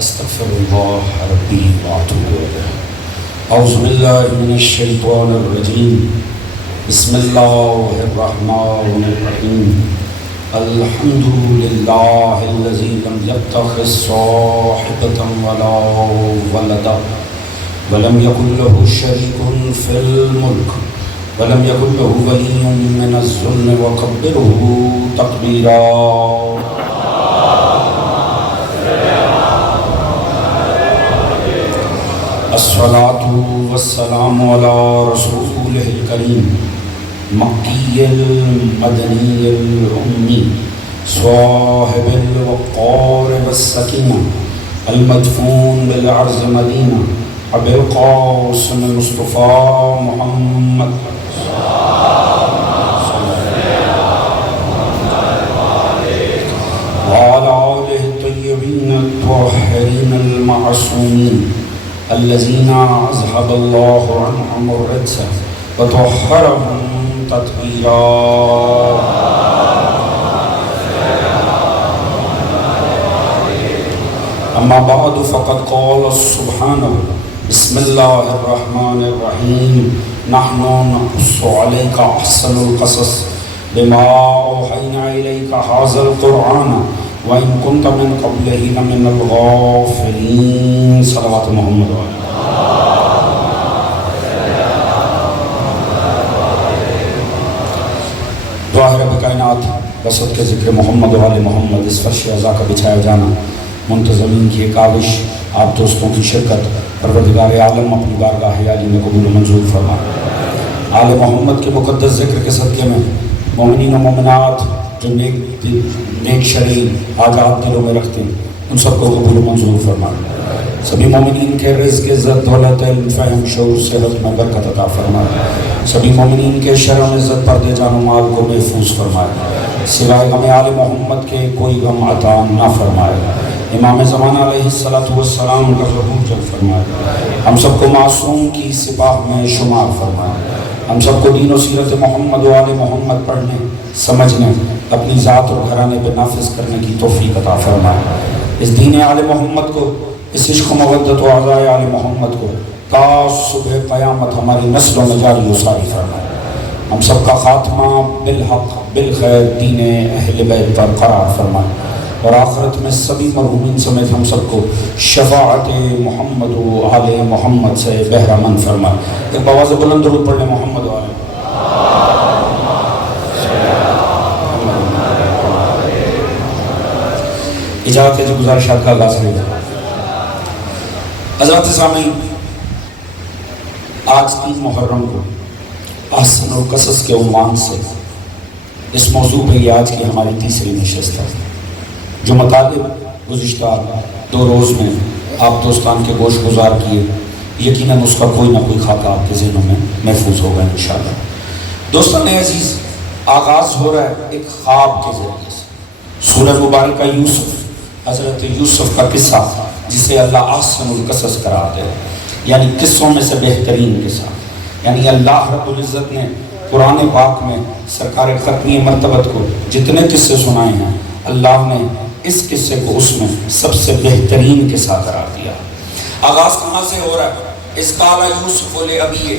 استغفر الله ربي واتوب اليه. اعوذ بالله من الشيطان الرجيم. بسم الله الرحمن الرحيم. الحمد لله الذي لم يتخذ صاحبة ولا ولدا ولم يكن له شريك في الملك ولم يكن له ولي من الذل وكبره تكبيرا. الصلاة والسلام على رسوله الكريم مكي المدني الأمي صاحب الوقار والسكينة المدفون بالعرض مدينة أبي القاسم المصطفى محمد وعلى آله الطيبين الطاهرين المعصومين الذين أذهب الله عنهم الرجس وطهرهم تطهيرا. أما بعد فقد قال سبحانه بسم الله الرحمن الرحيم نحن نقص عليك أحسن القصص بما أوحينا إليك هذا القرآن وإن كنت من قبله لمن الغافلين. صلوات محمد علیہ. دعا ہے رب کائنات بسط کے ذکر محمد و آل محمد اس فرش عزا کا بچھایا جانا منتظمین کی کاوش آپ دوستوں کی شرکت پروردگار عالم اپنی بارگاہ عالی میں قبول و منظور فرمائے. آل محمد کے مقدس ذکر کے صدقے میں مومنین و مومنات جو نیک شرعی حاجات دلوں میں رکھتے ہیں ان سب کو قبول و منظور فرمائے. سبھی مومنین کے رزق عزت دولت علم فہم شعور صحت میں برکت عطا فرمائے. سبھی مومنین کے شرم عزت پردے جان و مال کو محفوظ فرمائے. سوائے غم آل محمد کے کوئی غم عطا نہ فرمائے. امام زمانہ علیہ السلام کا ظہور جل فرمائے. ہم سب کو معصوم کی سپاہ میں شمار فرمائے. ہم سب کو دین و سیرت محمد و آل محمد پڑھنے سمجھنے اپنی ذات اور گھرانے پہ نافذ کرنے کی توفیق عطا فرمائے. اس دین آل محمد کو اس عشق و مودت و عزائے آل محمد کو تا صبح قیامت ہماری نسلوں میں جاری و ساری فرمائے. ہم سب کا خاتمہ بالحق بالخیر دین اہل بیت پر قرار فرمائے اور آخرت میں سبھی مرحومین سمیت ہم سب کو شفاعت محمد و آل محمد سے بہرہ مند فرمائے. ایک بآواز بلند درود پڑھ لیں محمد و آل محمد. اجازت ہے جو گزارشات کا آغاز کرے گا. حضرات سامعین آج 3 محرم کو احسن القصص کے عنوان سے اس موضوع پہ یہ آج کی ہماری تیسری نشست ہے. جو مطالب گزشتہ 2 روز میں آپ دوستان کے گوش گزار کیے یقیناً اس کا کوئی نہ کوئی خاکہ آپ کے ذہنوں میں محفوظ ہوگا انشاءاللہ. دوستان عزیز آغاز ہو رہا ہے ایک خواب کے ذریعے سے. سورہ مبارکہ یوسف حضرت یوسف کا قصہ جسے اللہ احسن القصص کراتے ہیں یعنی قصوں میں سے بہترین قصہ. یعنی اللہ رب العزت نے قرآن پاک میں سرکار ختمی مرتبت کو جتنے قصے سنائے ہیں اللہ نے اس قصے کو اس میں سب سے بہترین قصہ قرار دیا. آغاز کہاں سے ہو رہا ہے؟ اس قال یوسف لأبیہ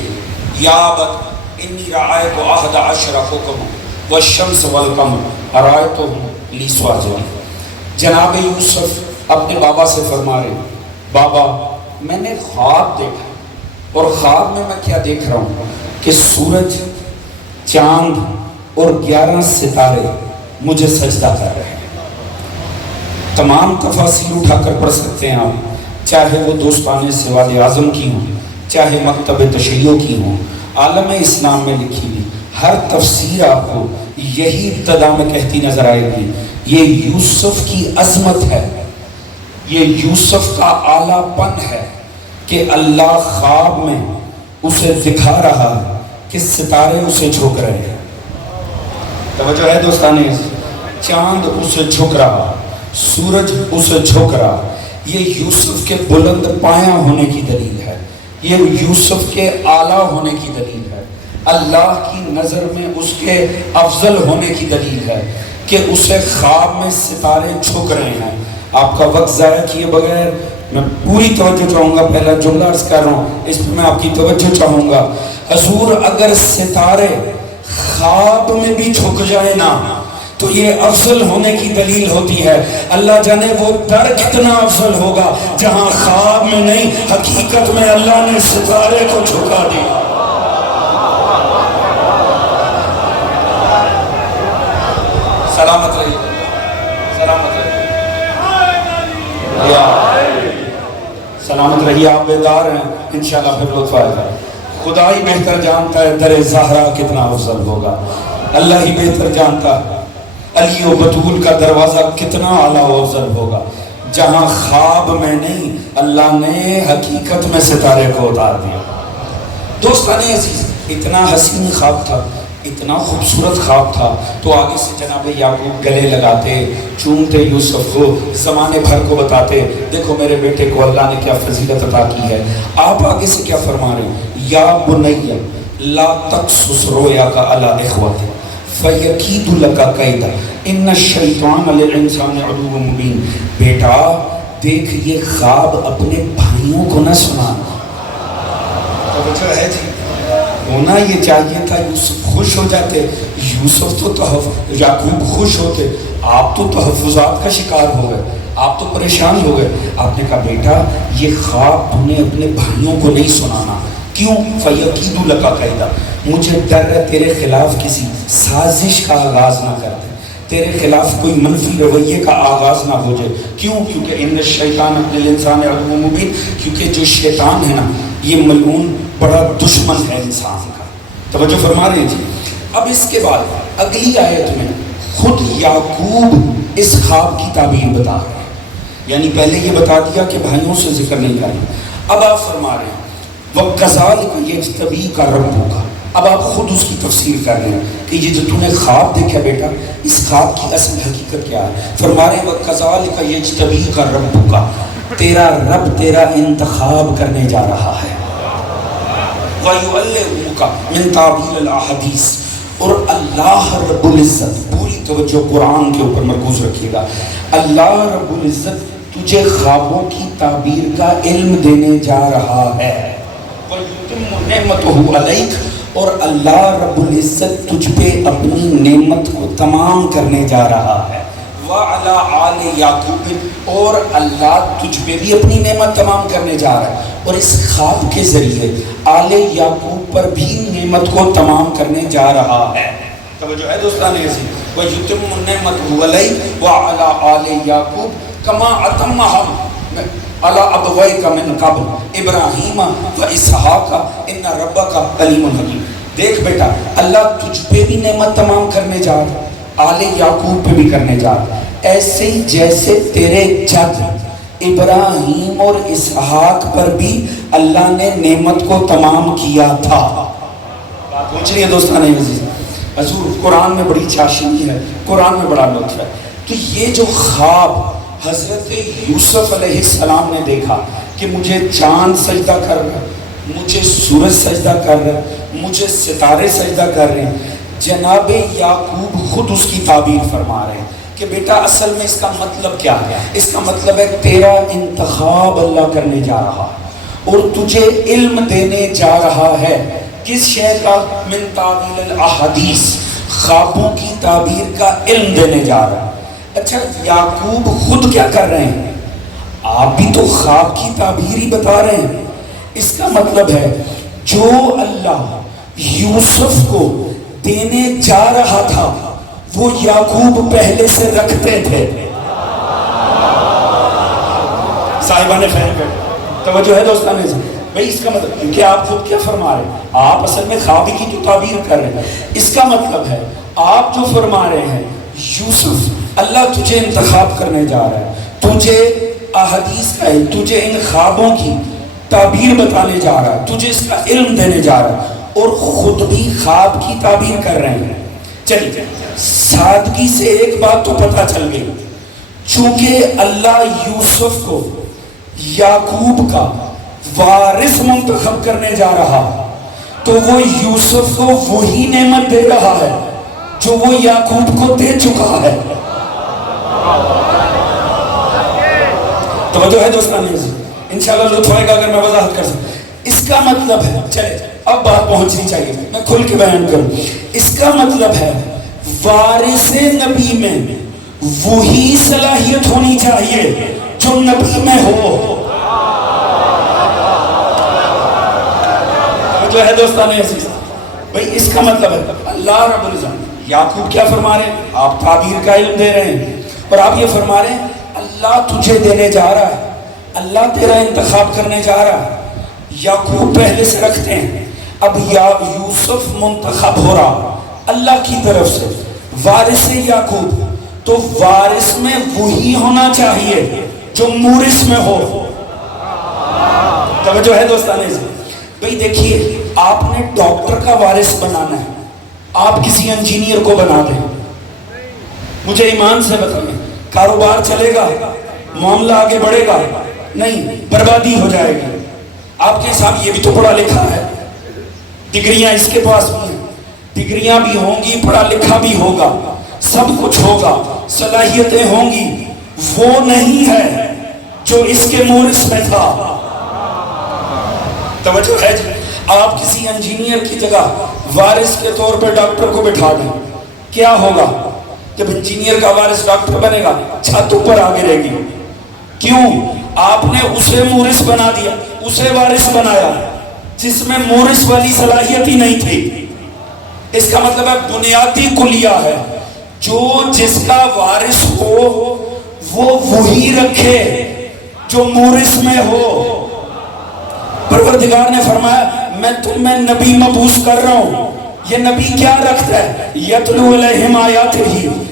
یا ابت انی رأیت 11 کوکبا والشمس والقمر رأیتهم لی ساجدین. جناب یوسف اپنے بابا سے فرما رہے بابا میں نے خواب دیکھا اور خواب میں کیا دیکھ رہا ہوں کہ سورج چاند اور 11 ستارے مجھے سجدہ کر رہے ہیں. تمام تفاسیر اٹھا کر پڑھ سکتے ہیں آپ, چاہے وہ دوستان سواد اعظم کی ہوں چاہے مکتب تشیع کی ہوں, عالم اسلام میں لکھی ہوئی ہر تفسیر آپ کو یہی ابتدا میں کہتی نظر آئے گی یہ یوسف کی عظمت ہے, یہ یوسف کا اعلیٰ پن ہے کہ اللہ خواب میں اسے دکھا رہا کہ ستارے اسے جھک رہے ہیں. توجہ ہے دوستانے, چاند اسے جھک رہا, سورج اسے جھک رہا. یہ یوسف کے بلند پایہ ہونے کی دلیل ہے, یہ یوسف کے اعلیٰ ہونے کی دلیل ہے, اللہ کی نظر میں اس کے افضل ہونے کی دلیل ہے کہ اسے خواب میں ستارے جھک رہے ہیں. آپ کا وقت ضائع کیے بغیر میں پوری توجہ چاہوں گا. پہلا جملہ عرض کر رہا ہوں، اس پہ میں آپ کی توجہ چاہوں گا. حضور اگر ستارے خواب میں بھی جھک جائے نا تو یہ افضل ہونے کی دلیل ہوتی ہے. اللہ جانے وہ در کتنا افضل ہوگا جہاں خواب میں نہیں، حقیقت میں اللہ نے ستارے کو جھکا دیا. سلامت رہیے، سلامت رہیے، سلامت رہیے. آپ بیدار ہیں انشاءاللہ پھر لطف آئے گا. خدا ہی بہتر جانتا ہے در زہرا کتنا افضل ہوگا. اللہ ہی بہتر جانتا ہے علی و بطول کا دروازہ کتنا اعلیٰ و افضل ہوگا. جہاں خواب میں نہیں، اللہ نے حقیقت میں ستارے کو اتار دیا. دوستان عزیز، اتنا حسین خواب تھا، اتنا خوبصورت خواب تھا. تو آگے سے جناب یعقوب گلے لگاتے، چومتے یوسف کو، زمانے بھر کو بتاتے دیکھو میرے بیٹے کو اللہ نے کیا فضیلت عطا کی ہے. آپ آگے سے کیا فرما رہے ہیں؟ یا بنی لا تقصص رؤیاک علی اخوتک فیکید لک کیدا ان الشیطان للانسان عدو مبین. بیٹا دیکھ یہ خواب اپنے بھائیوں کو نہ سنانا. توجہ ہے جی؟ ہونا یہ چاہیے تھا یوسف خوش ہو جاتے، یوسف تو یعقوب خوش ہوتے. آپ تو تحفظات کا شکار ہو گئے، آپ تو پریشان ہو گئے. آپ نے کہا بیٹا یہ خواب تم نے اپنے بھائیوں کو نہیں سنانا. کیوں؟ فَيَكِيدُ لَكَ كَيْدًا، مجھے ڈر ہے تیرے خلاف کسی سازش کا آغاز نہ کر دیں، تیرے خلاف کوئی منفی رویے کا آغاز نہ ہو جائے. کیوں؟ کیونکہ ان الشیطان للانسان عدو مبین، کیونکہ جو شیطان ہے نا یہ ملعون بڑا دشمن ہے انسان کا. توجہ فرما رہے ہیں جی؟ اب اس کے بعد اگلی آیت میں خود یعقوب اس خواب کی تعبیر بتا رہے ہیں. یعنی پہلے یہ بتا دیا کہ بھائیوں سے ذکر نہیں کرنا. اب آپ فرما رہے ہیں وَكَذَلِكَ يَجْتَبِيكَ رَبُّكَ. اب آپ خود اس کی تفسیر کر رہے ہیں کہ یہ جو تم نے خواب دیکھا بیٹا، اس خواب کی اصل حقیقت کیا ہے. فرما رہے ہیں وَكَذَلِكَ يَجْتَبِيكَ رَبُّكَ، تیرا رب تیرا انتخاب کرنے جا رہا ہے. وَيُعَلِّمُكَ مِن تَعْوِيلِ الْأَحَادِيثِ، اور اللہ رب العزت، پوری توجہ قرآن کے اوپر مرکوز رکھیے گا، اللہ رب العزت تجھے خوابوں کی تعبیر کا علم دینے جا رہا ہے. وَيُتِمُّ نِعْمَتُهُ عَلَيْكَ، اور اللہ رب العزت تجھ پہ اپنی نعمت کو تمام کرنے جا رہا ہے. وَعَلَىٰ آلِ یعقوب، اور اللہ تجھ پہ بھی اپنی نعمت تمام کرنے جا رہا ہے. اور اس خواب کے ذریعے آل یعقوب پر بھی نعمت کو تمام کرنے جا رہا ہے. توجہ ہے دوستان عزیز؟ وَيُتِمُّ نِعْمَتُهُ عَلَيْكَ وَعَلَىٰ آلِ یعقوب کما اتمہم علی ابویک من قبل ابراہیم و اسحاق ان ربک علیم حکیم. دیکھ بیٹا اللہ تجھ پہ بھی نعمت تمام کرنے جا رہا، آل یعقوب پہ بھی کرنے جا رہا، ایسے ہی جیسے تیرے جد ابراہیم اور اسحاق پر بھی اللہ نے نعمت کو تمام کیا تھا. بات پوچھ رہی ہے دوستان عزیز؟ حضور قرآن میں بڑی چاشنی ہے، قرآن میں بڑا لطف ہے. تو یہ جو خواب حضرت یوسف علیہ السلام نے دیکھا کہ مجھے چاند سجدہ کر رہا ہے، مجھے سورج سجدہ کر رہا ہے، مجھے ستارے سجدہ کر رہے ہیں، جناب یعقوب خود اس کی تعبیر فرما رہے ہیں کہ بیٹا اصل میں اس کا مطلب کیا ہے؟ اس کا مطلب ہے تیرا انتخاب اللہ کرنے جا رہا ہے اور تجھے علم دینے جا رہا ہے. کس شے کا؟ من تعویل الاحادیث، خوابوں کی تعبیر کا علم دینے جا رہا ہے. اچھا یعقوب خود کیا کر رہے ہیں؟ آپ بھی تو خواب کی تعبیر ہی بتا رہے ہیں. اس کا مطلب ہے جو اللہ یوسف کو دینے جا رہا تھا وہ یعقوب پہلے سے رکھتے تھے. صاحبان خیر توجہ ہے دوستان عزیز؟ بھئی اس کا مطلب کہ آپ خود کیا فرما رہے ہیں؟ آپ اصل میں خوابی کی تو تعبیر کر رہے ہیں. اس کا مطلب ہے آپ جو فرما رہے ہیں یوسف اللہ تجھے انتخاب کرنے جا رہا ہے، تجھے احادیث کا علم، تجھے ان خوابوں کی تعبیر بتانے جا رہا ہے، تجھے اس کا علم دینے جا رہا ہے اور خود بھی خواب کی تعبیر کر رہے ہیں. چلیے سادگی سے ایک بات تو پتہ چل گئی، چونکہ اللہ یوسف کو یعقوب کا وارث منتخب کرنے جا رہا تو وہ یوسف کو وہی نعمت دے رہا ہے جو وہ یعقوب کو دے چکا ہے. توجہ ہے دوستان عزیز، انشاءاللہ لطف آئے گا اگر میں وضاحت کر سکوں۔ اس کا مطلب ہے، چلے اب بات پہنچنی چاہیے، میں کھل کے بیان کروں۔ اس کا مطلب ہے وارث نبی میں وہی صلاحیت ہونی چاہیے جو نبی میں ہو۔ جو ہے دوستان عزیز بھئی، اس کا مطلب ہے اللہ رب العزت یعقوب کیا فرما رہے ہیں؟ آپ تعبیر کا علم دے رہے ہیں اور آپ یہ فرما رہے ہیں اللہ تجھے دینے جا رہا ہے، اللہ تیرا انتخاب کرنے جا رہا ہے۔ یعقوب پہلے سے رکھتے ہیں، اب یوسف منتخب ہو رہا اللہ کی طرف سے، وارث یعقوب، تو وارث میں وہی ہونا چاہیے جو مورث میں ہو۔ توجہ ہے دوستان عزیز بھئی، دیکھیے آپ نے ڈاکٹر کا وارث بنانا ہے، آپ کسی انجینئر کو بنا دیں، مجھے ایمان سے بتائیں کاروبار چلے گا؟ معاملہ آگے بڑھے گا؟ نہیں، بربادی ہو جائے گی۔ آپ کے ساتھ یہ بھی تو پڑھا لکھا ہے، ڈگریاں اس کے پاس بھی ہیں، ڈگریاں بھی ہوں گی، پڑھا لکھا بھی ہوگا، سب کچھ ہوگا، صلاحیتیں ہوں گی، وہ نہیں ہے جو اس کے مورث میں تھا۔ توجہ ہے جی، آپ کسی انجینئر کی جگہ وارث کے طور پہ ڈاکٹر کو بٹھا دیں، کیا ہوگا؟ جب انجینئر کا وارث ڈاکٹر بنے گا چھت اوپر آگے رہے گی۔ کیوں؟ آپ نے اسے مورث بنا دیا، اسے وارث بنایا جس میں مورث والی صلاحیت ہی نہیں تھی۔ اس کا مطلب ہے بنیادی کلیہ ہے، جو جس کا وارث ہو وہ وہی رکھے جو مورث میں ہو۔ پروردگار نے فرمایا میں تم میں نبی مبعوث کر رہا ہوں، یہ نبی کیا رکھتا ہے؟ یتلو علیہم آیاتہ،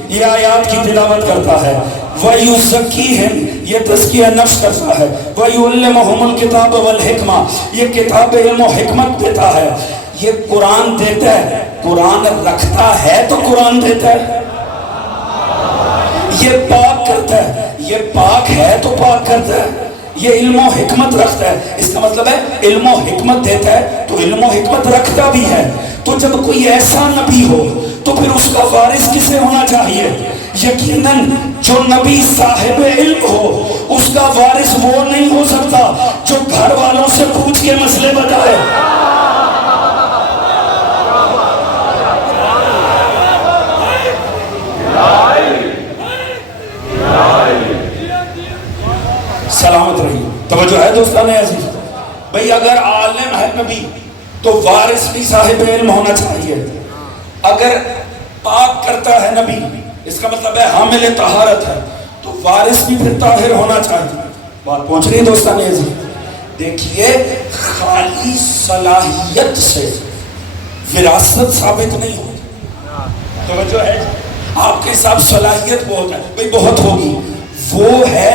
یہ آیات کی تلاوت کرتا ہے، وَيُزَكِّيهِمْ، یہ تزکیہ نفس کرتا ہے، وَيُعَلِّمُهُمُ الْكِتَابَ وَالْحِکْمَةَ، یہ کتاب علم و حکمت دیتا ہے۔ یہ قرآن دیتا ہے، قرآن رکھتا ہے تو قرآن دیتا ہے۔ یہ پاک کرتا ہے، یہ پاک ہے تو پاک کرتا ہے۔ یہ علم و حکمت رکھتا ہے، اس کا مطلب ہے علم و حکمت دیتا ہے تو علم و حکمت رکھتا بھی ہے۔ تو جب کوئی ایسا نبی ہو تو پھر اس کا وارث کسے ہونا چاہیے؟ یقیناً جو نبی صاحب علم ہو، اس کا وارث وہ نہیں ہو سکتا جو گھر والوں سے پوچھ کے مسئلے بتائے۔ سلامت رہی، توجہ ہے دوستان عزیز بھئی، اگر عالم ہے نبی تو وارث بھی صاحب علم ہونا چاہیے۔ اگر پاک کرتا ہے نبی، اس کا مطلب ہے حامل طہارت ہے، تو وارث بھی پھر طاہر ہونا چاہیے۔ بات پہنچ رہی ہے دوستان عزیز؟ دیکھیے خالی صلاحیت سے وراثت ثابت نہیں ہوتی۔ توجہ ہے، آپ کے ساتھ صلاحیت بہت ہے بھئی، بہت ہوگی، وہ ہے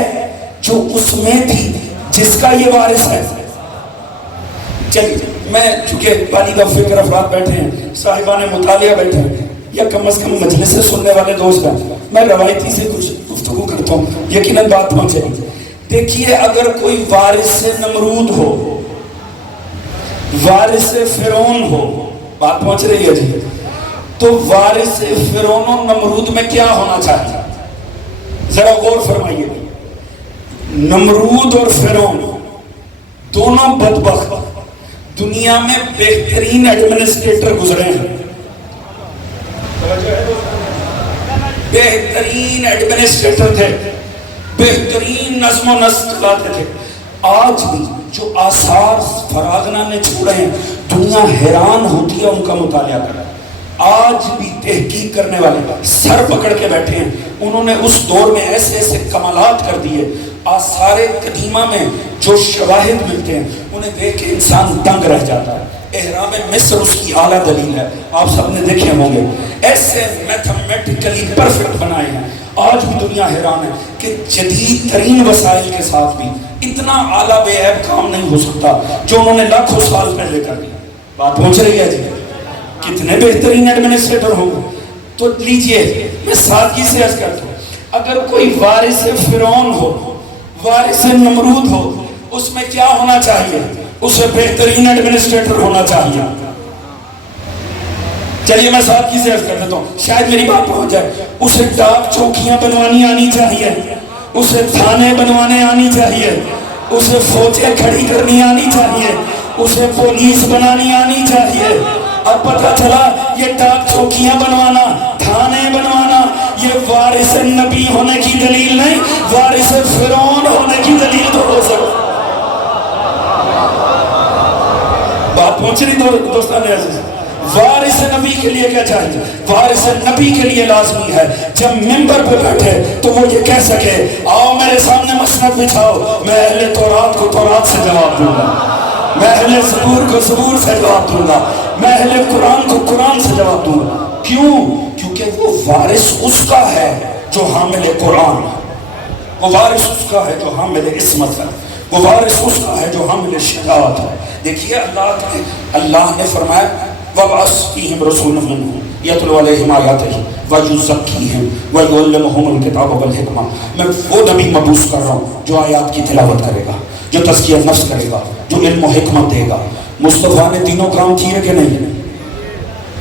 جو اس میں تھی جس کا یہ وارث ہے۔ چلیے میں چونکہ والدہ فکر افراد بیٹھے ہیں، صاحبان مطالعہ بیٹھے ہیں، یا کم از کم مجلس سے سننے والے دوست ہیں، میں روایتی سے کچھ گفتگو کرتا ہوں، یقیناً بات پہنچے گی۔ دیکھیے اگر کوئی وارث نمرود ہو، وارث فرعون ہو، بات پہنچ رہی ہے جی، تو وارث فرعون و نمرود میں کیا ہونا چاہیے؟ ذرا غور فرمائیے۔ نمرود اور فرعون دونوں بدبخت دنیا میں بہترین ایڈمنسٹریٹر گزرے ہیں، بہترین ایڈمنسٹریٹر تھے، بہترین نظم و نسق چلاتے تھے۔ آج بھی جو آثار فراغنہ نے چھوڑے ہیں، دنیا حیران ہوتی ہے ان کا مطالعہ کر۔ آج بھی تحقیق کرنے والے سر پکڑ کے بیٹھے ہیں، انہوں نے اس دور میں ایسے ایسے کمالات کر دیے۔ آثار قدیمہ میں جو شواہد ملتے ہیں انہیں دیکھ کے انسان دنگ رہ جاتا ہے۔ احرام مصر اس کی اعلیٰ دلیل ہے، آپ سب نے دیکھے ہوں گے، ایسے میتھمیٹیکلی پرفیکٹ بنائے ہیں۔ آج بھی دنیا حیران ہے کہ جدید ترین وسائل کے ساتھ بھی اتنا اعلیٰ بے عیب کام نہیں ہو سکتا جو انہوں نے لاکھوں سال پہلے کر دیا۔ بات پہنچ رہی ہے جی؟ کتنے بہترین ایڈمنسٹریٹر ہوں گے۔ تو لیجئے میں سادگی سے عرض کرتا ہوں، اگر کوئی وارث فرعون ہو، وارث نمرود ہو، اس میں کیا ہونا چاہیے؟ اسے بہترین ایڈمنسٹریٹر ہونا چاہیے۔ چلیے میں ساتھ کی سے عرض کر دیتا ہوں، شاید میری بات پہنچ جائے۔ اسے ڈاک چوکیاں بنوانی آنی چاہیے، اسے تھانے بنوانے آنی چاہیے، اسے فوجیں کھڑی کرنی آنی چاہیے، اسے پولیس بنانی آنی چاہیے۔ اب پتہ چلا یہ ڈاک چوکیاں بنوانا، تھانے بنوانا، یہ وارث نبی ہونے کی دلیل نہیں، وارث فرعون ہونے کی دلیل تو ہو سکتا۔ بات پہنچ رہی دوستان عزیز؟ وارث نبی کے لیے کیا چاہیے؟ وارث نبی کے لیے لازمی ہے جب ممبر پہ بیٹھے تو وہ یہ کہہ سکے آؤ میرے سامنے مسند بچھاؤ، میں اہل تورات کو تورات سے جواب دوں گا، میں اہل زبور کو زبور سے جواب دوں گا، میں اہل قرآن کو قرآن سے جواب دوں گا۔ کیوں؟ کیونکہ وہ وارث اس کا ہے جو حامل قرآن ہے، وہ وارث اس کا ہے جو حامل عصمت ہے، وہ وارث اس کا ہے جو حامل شجاعت ہے۔ دیکھیے اللہ نے فرمایا وَبْعَثْ فِيهِمْ رَسُولًا مِّنْهُمْ يَتْلُو عَلَيْهِمْ آيَاتِهِ وَيُزَكِّيهِمْ وَيُعَلِّمُهُمُ الْكِتَابَ وَالْحِكْمَةَ۔ میں وہ نبی مبعوث کر رہا ہوں جو آیات کی تلاوت کرے گا، جو تزکیہ نفس کرے گا، جو علم و حکمت دے گا۔ مصطفیٰ نے تینوں کام کیے کہ نہیں؟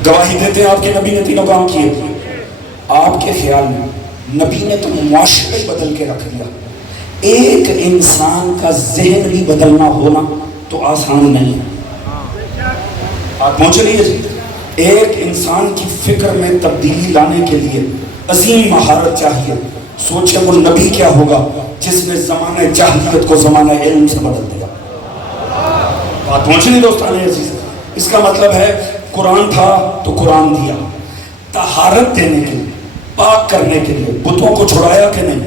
گواہی دیتے ہیں آپ کے نبی نے تینوں کام کیے۔ آپ کے خیال میں نبی نے تو معاشرے بدل کے رکھ دیا، ایک انسان کا ذہن بھی بدلنا ہونا تو آسان نہیں ہے۔ آپ پہنچ رہی ہے جی؟ ایک انسان کی فکر میں تبدیلی لانے کے لیے عظیم مہارت چاہیے۔ سوچیں وہ نبی کیا ہوگا جس نے زمانہ جاہلیت کو زمانہ علم سے بدل دیا۔ بات پہنچ رہی دوستان عزیز؟ اس کا مطلب ہے قرآن تھا تو قرآن دیا، طہارت دینے کے لیے، پاک کرنے کے لیے بتوں کو چھڑایا کہ نہیں،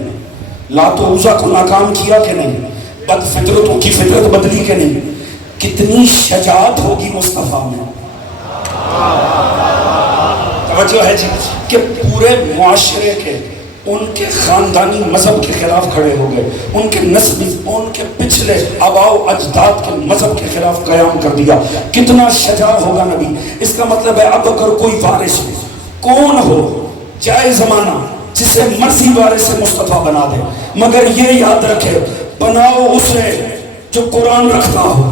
لات و عزا کو ناکام کیا کہ نہیں، بد فطرتوں کی فطرت بدلی کہ نہیں۔ کتنی شجاعت ہوگی مصطفیٰ میں، توجہ ہے جی، کہ پورے معاشرے کے ان کے خاندانی مذہب کے خلاف کھڑے ہو گئے، ان کے نسبی، ان کے پچھلے آباء و اجداد کے مذہب کے خلاف قیام کر دیا۔ کتنا شجاع ہوگا نبی۔ اس کا مطلب ہے اب اگر کوئی وارث ہو، کون ہو، جائے زمانہ جسے مرضی وارث مصطفیٰ بنا دے، مگر یہ یاد رکھے بناؤ اسے جو قرآن رکھتا ہو،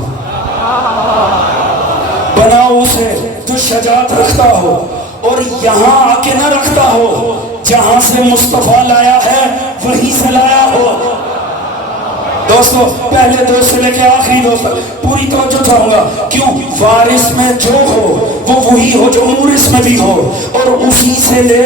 بناؤ اسے جو شجاعت رکھتا ہو، اور یہاں آ کے نہ رکھتا ہو جہاں سے مصطفیٰ لایا ہے وہیں سے لایا ہو۔ دوستو پہلے دوست سے لے کے آخری دوست پوری توجہ چاہوں گا، کیوں؟ وارث میں جو ہو وہ وہی ہو جو مورث میں بھی ہو، اور اسی سے لے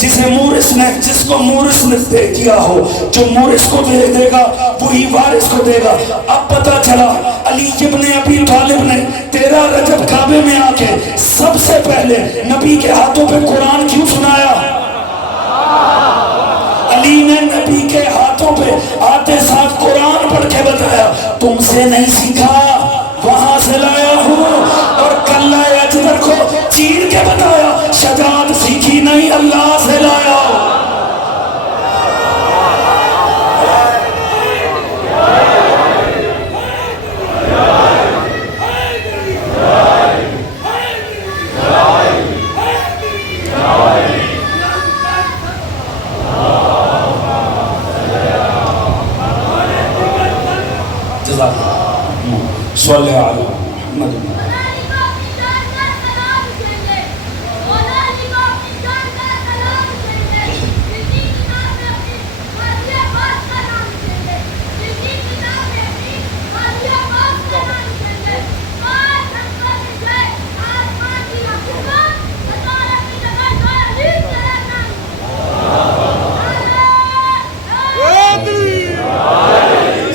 جسے مورث نے، جس کو مورث نے دے دیا ہو، جو مورث کو دے گا وہی وارث کو دے گا۔ اب پتہ چلا علی ابن ابی طالب نے 13 رجب کعبے میں آ کے سب سے پہلے نبی کے ہاتھوں پہ قرآن کیوں سنایا؟ علی نے نبی کے ہاتھوں پہ آتے ساتھ قرآن پڑھ کے بتایا تم سے نہیں سیکھا، وہاں سے لایا ہوں، اور کلہ اجدر کو چیر کے بتایا شجاعت سیکھی نہیں، اللہ سے لایا۔ صلی اللہ علیہ وسلم۔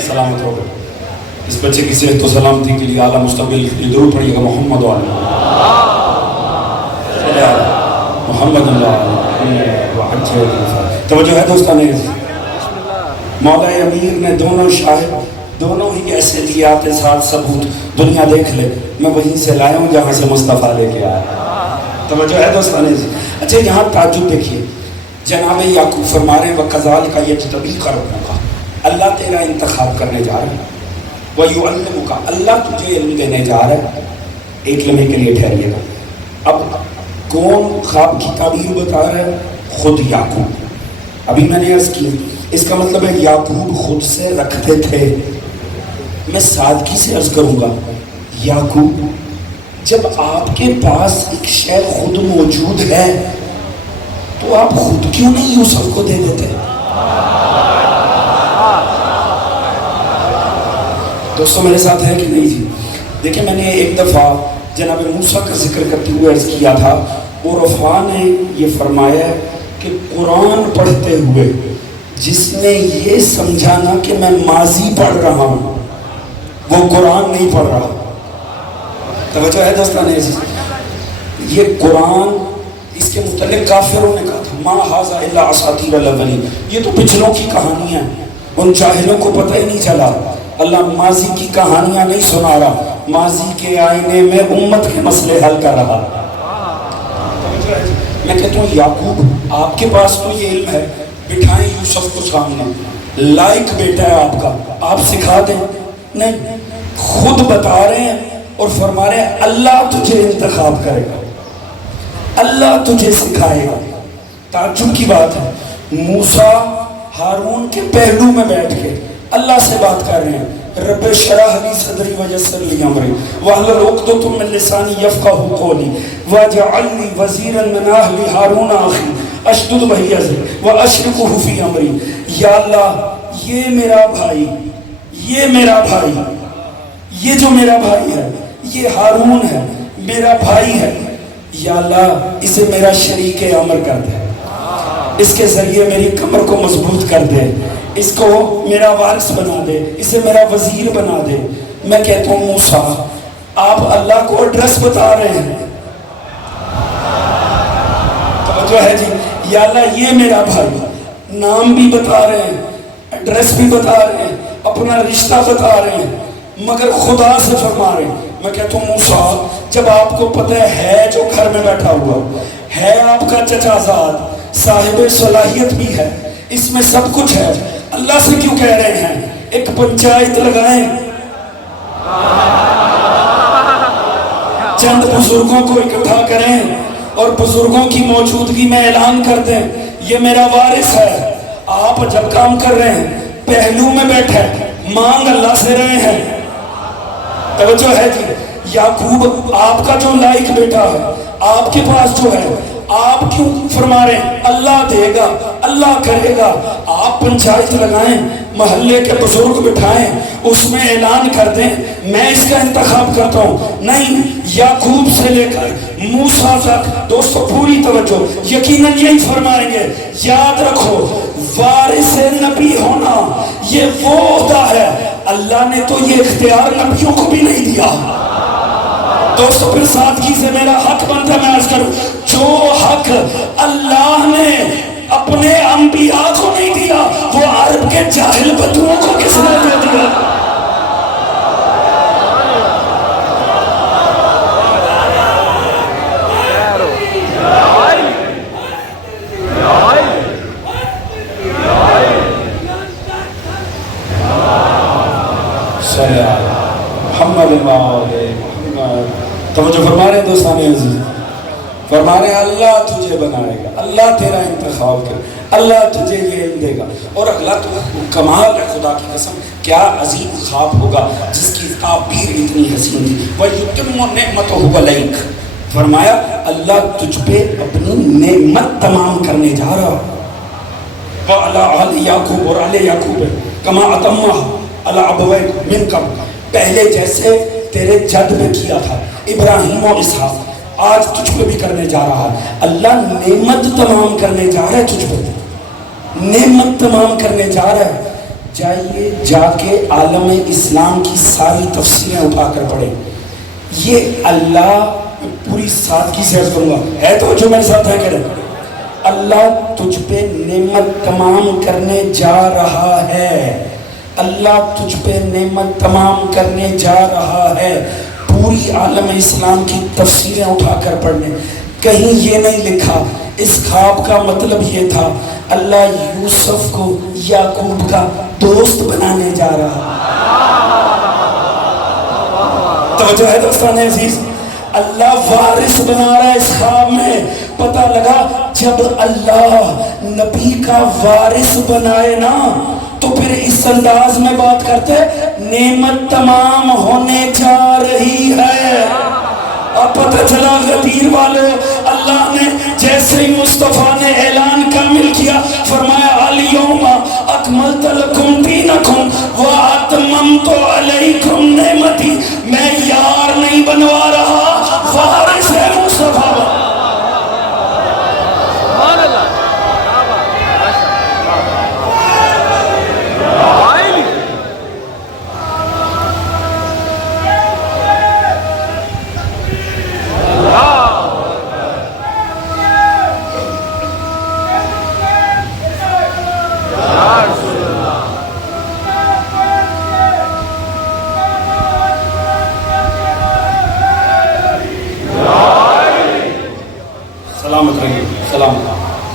سلامت ہو گئے اس بچے کی صحت و سلامتی کے لیے اعلیٰ مستقبل کے لیے درود پڑھیے گا محمد علیہ محمد اللہ۔ توجہ ہے دوستان، مولا امیر نے دونوں شاہد، دونوں ہی ایسے لیے آتے ساتھ ثبوت، دنیا دیکھ لے میں وہیں سے لایا ہوں جہاں سے مصطفیٰ لے کے آیا۔ توجہ ہے دوستان۔ اچھا یہاں تعجب دیکھیے، جناب یعقوب فرما رہے ہیں وَكَذَلِكَ يَجْتَبِيكَ رَبُّكَ، اللہ تیرا انتخاب کرنے جا رہا ہے، وَيُعَلِّمُكَ، اللہ تجھے علم دینے جا رہا ہے۔ ایک لمحے کے لیے ٹھہریے گا، اب کون خواب کی تعبیر بتا رہا ہے؟ خود یعقوب۔ ابھی میں نے عرض کی اس کا مطلب ہے یعقوب خود سے رکھتے تھے۔ میں سادگی سے عرض کروں گا، یعقوب جب آپ کے پاس ایک شے خود موجود ہے تو آپ خود کیوں نہیں یوسف کو دے دیتے؟ دوستوں میرے ساتھ ہے کہ نہیں جی؟ دیکھیں میں نے ایک دفعہ جناب موسیٰ کا ذکر کرتے ہوئے عرض کیا تھا، عرفاء نے یہ فرمایا کہ قرآن پڑھتے ہوئے جس نے یہ سمجھا نا کہ میں ماضی پڑھ رہا ہوں وہ قرآن نہیں پڑھ رہا۔ توجہ ہے دوستان عزیز؟ یہ قرآن، اس کے متعلق کافروں نے کہا تھا ما ھذا الا اساطیر الاولین، یہ تو پچھلوں کی کہانی ہے، ان جاہلوں کو پتہ ہی نہیں چلا۔ اللہ ماضی کی کہانیاں نہیں سنا رہا، ماضی کے آئینے میں امت کے مسئلے حل کر رہا۔ میں کہتا ہوں یعقوب آپ کے پاس تو یہ علم ہے، بٹھائیں یوسف کو سامنے، لائق بیٹا ہے آپ کا، آپ سکھا دیں۔ نہیں، خود بتا رہے ہیں اور فرما رہے ہیں اللہ تجھے انتخاب کرے گا، اللہ تجھے سکھائے گا۔ تعجب کی بات ہے، موسیٰ ہارون کے پہلو میں بیٹھ کے اللہ سے بات کر رہے ہیں، رب اشرح لی صدری ویسر لی امری واحلل عقدۃ من لسانی یفقہوا قولی واجعل لی وزیرا من اہلی ہارون اخی اشدد بہ ازری واشرکہ فی امری۔ یا اللہ یہ میرا بھائی، یہ میرا بھائی، یہ جو میرا بھائی ہے یہ ہارون ہے، میرا بھائی ہے، یا اللہ اسے میرا شریک امر کر دے، اس کے ذریعے میری کمر کو مضبوط کر دے، اس کو میرا وارث بنا دے، اسے میرا وزیر بنا دے۔ میں کہتا ہوں موسیٰ آپ اللہ کو ایڈریس بتا رہے ہیں، توجہ ہے جی؟ یا اللہ یہ میرا بھائی، نام بھی بتا رہے ہیں، ایڈریس بھی بتا رہے ہیں، اپنا رشتہ بتا رہے ہیں، مگر خدا سے فرما رہے ہیں۔ میں کہتا ہوں موسیٰ جب آپ کو پتہ ہے جو گھر میں بیٹھا ہوا ہے آپ کا چچا زاد، صاحب صلاحیت بھی ہے، اس میں سب کچھ ہے، اللہ سے کیوں کہہ رہے ہیں ایک پنچایت لگائیں، چند بزرگوں کو اکٹھا کریں اور بزرگوں کی موجودگی میں اعلان کر دیں یہ میرا وارث ہے۔ آپ جب کام کر رہے ہیں پہلو میں بیٹھے مانگ اللہ سے رہے ہیں۔ توجہ ہے جی؟ یعقوب آپ کا جو لائق بیٹا ہے، آپ کے پاس جو ہے، آپ کیوں فرما رہے ہیں اللہ دے گا، اللہ کرے گا؟ آپ پنچایت لگائیں، محلے کے بزرگ بٹھائیں، اس میں اعلان کر دیں میں اس کا انتخاب کرتا ہوں۔ نہیں، یعقوب سے لے کر موسیٰ تک، دوستو پوری توجہ، یقیناً یہی فرمائیں گے، یاد رکھو وارث نبی ہونا یہ وہ عہدہ ہے، اللہ نے تو یہ اختیار نبیوں کو بھی نہیں دیا۔ دوستو پھر سادگی سے میرا حق بنتا ہے میں عرض کروں، جو حق اللہ نے اپنے انبیاء کو نہیں دیا وہ عرب کے جاہل بدوؤں کو کس نے دے دیا؟ توجہ فرما رہے ہیں دوستان عزیز، فرما رہے ہیں اللہ تجھے بنائے گا، اللہ تیرا انتخاب کرے، اللہ تجھے یہ علم دے گا۔ اور اگلا تو کمال ہے، خدا کی قسم کیا عظیم خواب ہوگا جس کی تعبیر اتنی حسین تھی۔ وَيُتِمُّ نِعْمَتَهُ عَلَيْكَ، فرمایا اللہ تجھ پہ اپنی نعمت تمام کرنے جا رہا۔ وَعَلَىٰ آلِ یعقوب، اور آل یعقوب کما اتمہ علی ابویک من قبل، پہلے جیسے تیرے جد میں کیا تھا ابراہیم و اسحاق، آج تجھ پہ بھی کرنے جا رہا ہے۔ اللہ نعمت تمام کرنے جا رہا ہے، تجھ پہ نعمت تمام کرنے جا رہا ہے۔ جائیے جا کے عالم اسلام کی ساری تفسیریں اٹھا کر پڑھیں۔ یہ اللہ پوری سادگی سے عرض کروں گا، ہے تو جو میرے ساتھ ہے کہ اللہ تجھ پہ نعمت تمام کرنے جا رہا ہے، اللہ تجھ پہ نعمت تمام کرنے جا رہا ہے۔ پوری عالم اسلام کی تفسیریں اٹھا کر پڑھنے، کہیں یہ نہیں لکھا اس خواب کا مطلب یہ تھا اللہ یوسف کو یعقوب کا دوست بنانے جا رہا۔ توجہ ہے دوستان عزیز، اللہ وارث بنا رہا ہے اس خواب میں۔ پتہ لگا جب اللہ نبی کا وارث بنائے نا تو پھر اس انداز میں بات کرتے نعمت تمام ہونے جا رہی ہے۔ اب پتہ چلا غدیر والے، اللہ نے جیسے ہی مصطفیٰ نے اعلان کامل کیا فرمایا الیوم اکملت لکم دینکم واتممت علیکم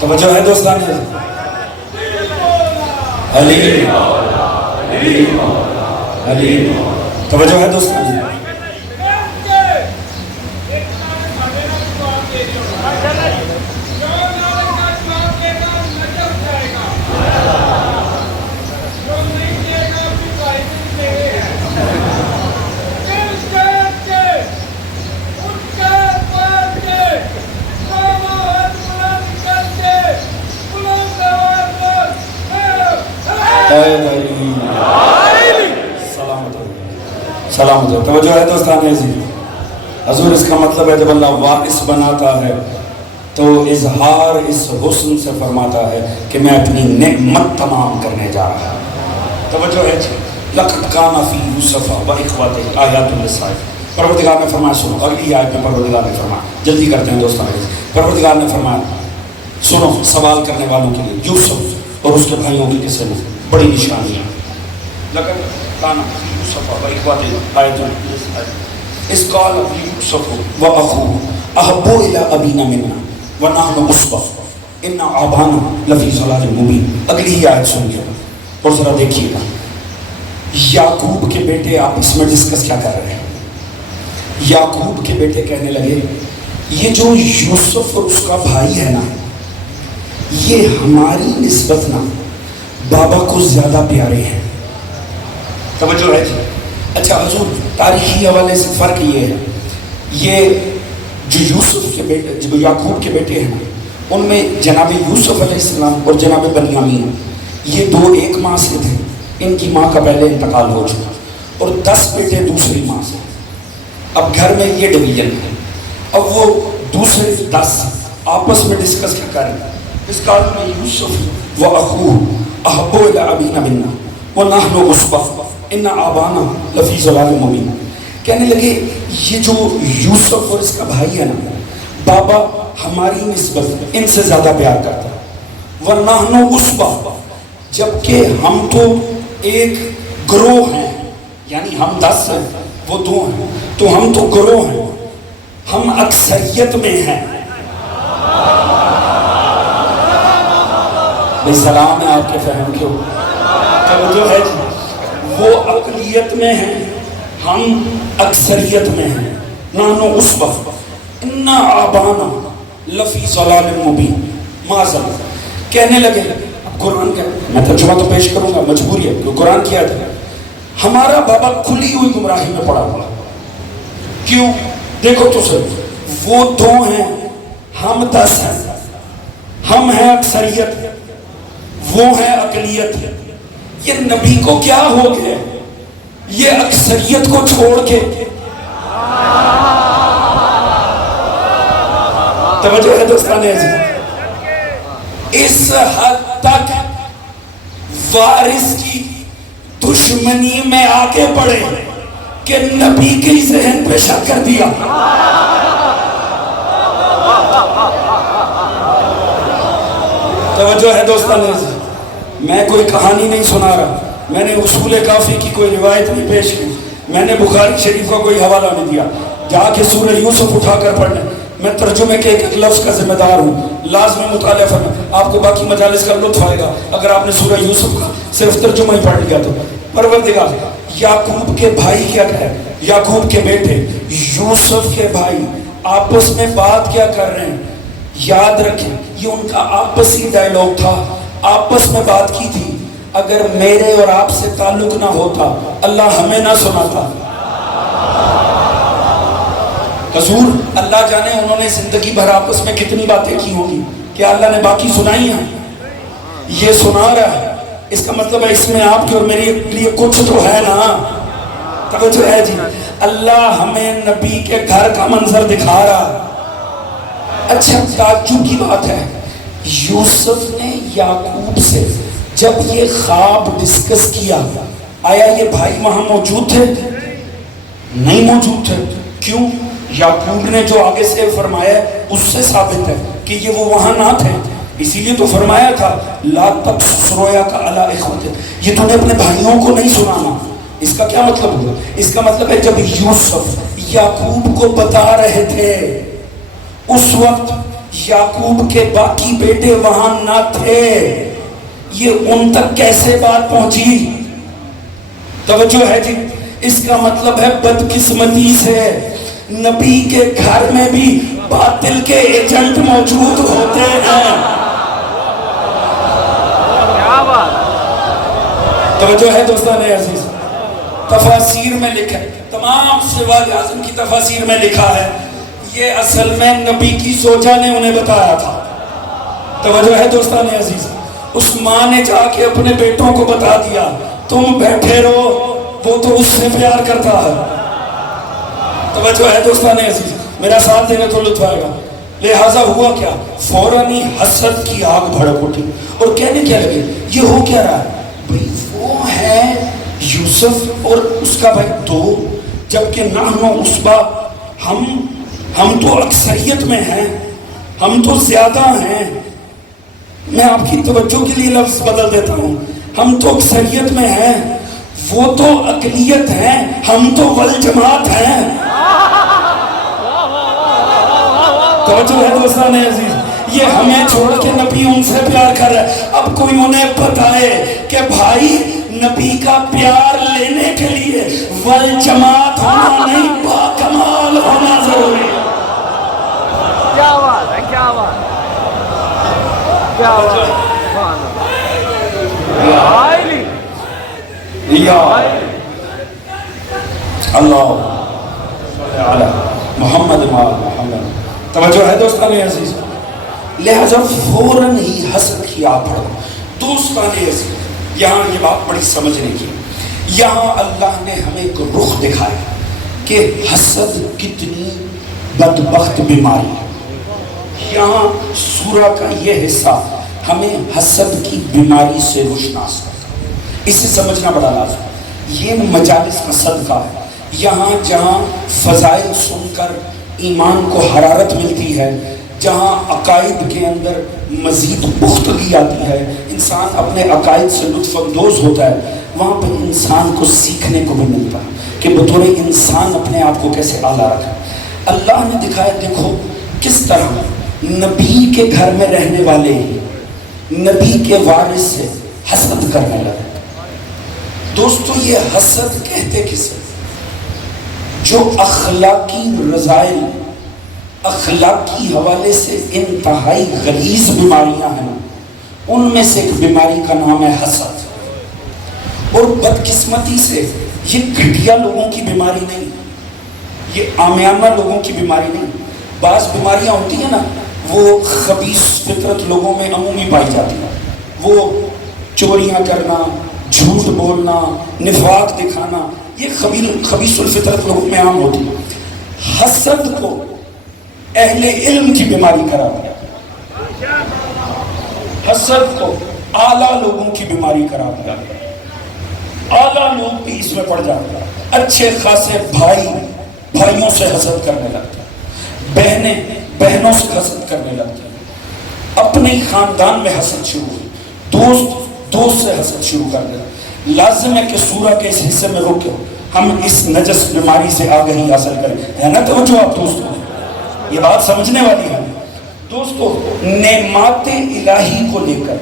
توجہ ہے دوستان؟ علی علی توجہ ہے دوستان؟ سلامت ہے. توجہ ہے دوستان عزیز؟ حضور اس کا مطلب ہے جب اللہ وارث بناتا ہے تو اظہار اس حسن سے فرماتا ہے کہ میں اپنی نعمت تمام کرنے جا رہا ہوں. توجہ ہے جی؟ لقد کان فی یوسف و اخوتہ آیات للسائلین. پروردگار نے فرمایا سنو. اگلی آیت میں پروردگار نے فرمایا, جلدی کرتے ہیں دوستان عزیز, پروردگار نے فرمایا سنو سوال کرنے والوں کے لیے, یوسف اور اس کے بھائیوں کے قصے میں بڑی نشانیاں. لقد کان فی یوسف و اخوتہ آیات للسائلین اس قال یوسف و اخوہ احب الی ابینا منا ونحن عصبہ ان آبانا لفی ضلال مبین. اگلی ہی آیت سنیے اور ذرا دیکھیے گا. یعقوب کے بیٹے آپس میں ڈسکس کیا کر رہے ہیں؟ یعقوب کے بیٹے کہنے لگے یہ جو یوسف اور اس کا بھائی ہے نا, یہ ہماری نسبت نا بابا کو زیادہ پیارے ہیں. توجہ ہے جی؟ اچھا حضور تاریخی حوالے سے فرق یہ ہے, یہ جو یوسف کے بیٹے, جو یعقوب کے بیٹے ہیں ان میں جناب یوسف علیہ السلام اور جناب بنیامین یہ دو ایک ماں سے تھے. ان کی ماں کا پہلے انتقال ہو چکا اور 10 بیٹے دوسری ماں سے. اب گھر میں یہ ڈویژن ہے. اب وہ دوسرے 10 آپس میں ڈسکس کیا کر رہے ہیں؟ اس کال میں یوسف و اخوہ احب الی ابینا منا ونحن عصبہ ان آبانا لفی ضلال مبین. کہنے لگے یہ جو یوسف اور اس کا بھائی ہے نا, بابا ہماری نسبت ان سے زیادہ پیار کرتا ہے. ونحن عصبہ, جبکہ ہم تو ایک گروہ ہیں, یعنی ہم 10 ہیں وہ 2 ہیں, تو ہم تو گروہ ہیں, ہم اکثریت میں ہیں. بھئی سلام ہے آپ کے فہم کے اوپر. جو ہے جی وہ اقلیت میں ہیں, ہم اکثریت میں ہیں. نحن عصبہ ان آبانا لفی ضلال مبین. معذر کہنے لگے, قرآن کا میں ترجمہ تو پیش کروں گا, مجبوری ہے کہ قرآن کیا ہے, ہمارا بابا کھلی ہوئی گمراہی میں پڑا ہوا. کیوں؟ دیکھو تو سر, وہ 2 ہیں, ہم 10 ہیں, ہم ہیں اکثریت, وہ ہیں اقلیت. یہ نبی کو کیا ہو گیا, یہ اکثریت کو چھوڑ کے. توجہ ہے دوستان عزیز؟ اس حد تک وارث کی دشمنی میں آگے بڑھے کہ نبی کے ذہن پہ شک کر دیا. توجہ ہے دوستان عزیز؟ میں کوئی کہانی نہیں سنا رہا, میں نے اصول کافی کی کوئی روایت نہیں پیش کی, میں نے بخاری شریف کا کوئی حوالہ نہیں دیا. جا کے سورہ یوسف اٹھا کر پڑھنے, میں ترجمے کے ایک لفظ کا ذمہ دار ہوں. لازمی مطالعہ فرمائیں, آپ کو باقی مجالس کا لطف آئے گا اگر آپ نے سورہ یوسف کا صرف ترجمہ ہی پڑھ لیا تو. پروردگار یعقوب کے بھائی کیا کہے, یعقوب کے بیٹے یوسف کے بھائی آپس میں بات کیا کر رہے ہیں؟ یاد رکھیں یہ ان کا آپسی ڈائیلاگ تھا, آپس میں بات کی تھی. اگر میرے اور آپ سے تعلق نہ ہوتا اللہ ہمیں نہ سناتا. حضور اللہ جانے انہوں نے زندگی بھر آپس میں کتنی باتیں کی ہوں گی, کیا اللہ نے باقی سنائی ہیں؟ یہ سنا رہا ہے, اس کا مطلب ہے اس میں آپ کے اور میرے لیے کچھ تو ہے نا. توجہ ہے جی؟ اللہ ہمیں نبی کے گھر کا منظر دکھا رہا. اچھا تعجب کی بات ہے, یوسف نے یعقوب سے جب یہ خواب ڈسکس کیا, آیا یہ بھائی وہاں موجود تھے؟ نہیں موجود تھے. کیوں؟ یعقوب نے جو آگے سے فرمایا اس سے ثابت ہے کہ یہ وہ وہاں نہ تھے. اسی لیے تو فرمایا تھا لا تقصص رؤیاک علی اخوتک, یہ تو نے اپنے بھائیوں کو نہیں سنانا. اس کا کیا مطلب ہوا؟ اس کا مطلب ہے جب یوسف یعقوب کو بتا رہے تھے اس وقت یعقوب کے باقی بیٹے وہاں نہ تھے، یہ ان تک کیسے بات پہنچی؟ توجہ ہے جی؟ اس کا مطلب ہے بدقسمتی سے نبی کے گھر میں بھی باطل کے ایجنٹ موجود ہوتے ہیں۔ توجہ ہے دوستان عزیز؟ تفاسیر میں لکھا ہے، تمام سوال اعظم کی تفاسیر میں لکھا ہے، یہ اصل میں نبی کی زوجہ نے انہیں بتایا تھا۔ توجہ ہے دوستان عزیز؟ اس ماں نے جا کے اپنے بیٹوں کو بتا دیا تم بیٹھے رہو، وہ تو اس سے پیار کرتا ہے۔ توجہ ہے دوستان عزیز؟ میرا ساتھ دینے تو لطف آئے گا۔ لہٰذا ہوا کیا؟ فوراً ہی حسد کی آگ بھڑک اٹھی اور کہنے کیا لگے یہ ہو کیا رہا ہے؟ بھئی وہ ہے یوسف اور اس کا بھائی دو، جبکہ نحن عصبہ، ہم تو اکثریت میں ہیں، ہم تو زیادہ ہیں۔ میں آپ کی توجہ کے لیے لفظ بدل دیتا ہوں، ہم تو اکثریت میں ہیں، وہ تو اقلیت ہیں، ہم تو والجماعت ہیں۔ توجہ ہے دوستان عزیز؟ یہ ہمیں چھوڑ کے نبی ان سے پیار کر رہا ہے۔ اب کوئی انہیں بتائے کہ بھائی نبی کا پیار لینے کے لیے والجماعت ہونا نہیں، باکمال ہونا ضروری ہے۔ کیا بات ہے، کیا بات ہے، کیا بات ہے، یا اللہ علی محمد محمد۔ توجہ ہے دوستان عزیز؟ لہذا فوراً ہی حسد کی آگ بھڑک۔ دوستان عزیز، یہاں یہ بات بڑی سمجھنے کی، یہاں اللہ نے ہمیں ایک رخ دکھایا کہ حسد کتنی بدبخت بیماری ہے۔ یہاں سورہ کا یہ حصہ ہمیں حسد کی بیماری سے روشناس کرتا ہے، اسے سمجھنا بڑا لازم ہے۔ یہ مجالس کا صدقہ ہے، یہاں جہاں فضائل سن کر ایمان کو حرارت ملتی ہے، جہاں عقائد کے اندر مزید پختگی آتی ہے، انسان اپنے عقائد سے لطف اندوز ہوتا ہے، وہاں پہ انسان کو سیکھنے کو بھی ملتا ہے کہ بطور انسان اپنے آپ کو کیسے اعلیٰ رکھے۔ اللہ نے دکھایا، دیکھو کس طرح نبی کے گھر میں رہنے والے نبی کے وارث سے حسد کرنے لگے۔ دوستو یہ حسد کہتے کسے؟ جو اخلاقی رذائل، اخلاقی حوالے سے انتہائی غلیظ بیماریاں ہیں، ان میں سے ایک بیماری کا نام ہے حسد۔ اور بدقسمتی سے یہ گھٹیا لوگوں کی بیماری نہیں، یہ عامیانہ لوگوں کی بیماری نہیں۔ بعض بیماریاں ہوتی ہیں نا، وہ خبیث فطرت لوگوں میں عمومی پائی جاتی ہیں، وہ چوریاں کرنا، جھوٹ بولنا، نفاق دکھانا، یہ خبیث الفطرت لوگوں میں عام ہوتی ہے۔ حسد کو اہل علم کی بیماری قرار دیا، حسد کو اعلیٰ لوگوں کی بیماری قرار دیا، اعلیٰ لوگ بھی اس میں پڑ جاتے ہیں۔ اچھے خاصے بھائی بھائیوں سے حسد کرنے لگتے ہیں، بہنیں بہنوں سے حسد کرنے لگتے ہیں، اپنے خاندان میں حسد شروع ہوئی، دوست سے حسد شروع کر دیا۔ لازم ہے کہ سورہ کے اس حصے میں رک کے ہم اس نجس بیماری سے آگہی حاصل کریں، ہے نا؟ توجہ آپ دوستوں، یہ بات سمجھنے والی ہے۔ دوستو نعمات الہی کو لے کر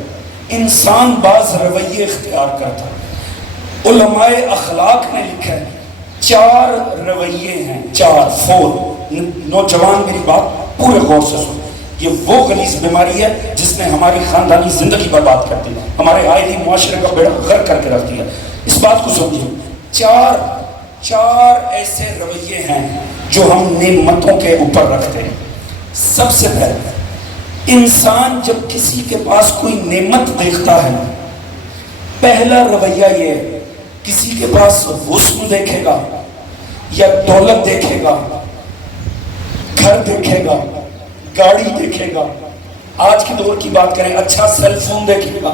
انسان بعض رویے اختیار کرتا ہے۔ علماء اخلاق نے لکھا ہے 4 رویے ہیں، 4 نوجوان میری بات پورے غور سے سن، یہ وہ غلیظ بیماری ہے جس نے ہماری خاندانی زندگی برباد کر دی، ہمارے عائلی معاشرے کا بیڑا غرق کر کے رکھ دیا۔ اس بات کو سمجھیں، 4 ایسے رویے ہیں جو ہم نعمتوں کے اوپر رکھتے ہیں۔ سب سے پہلے انسان جب کسی کے پاس کوئی نعمت دیکھتا ہے، پہلا رویہ یہ ہے، کسی کے پاس حسن دیکھے گا یا دولت دیکھے گا، گھر دیکھے گا، گاڑی دیکھے گا، آج کے دور کی بات کریں اچھا سیل فون دیکھے گا،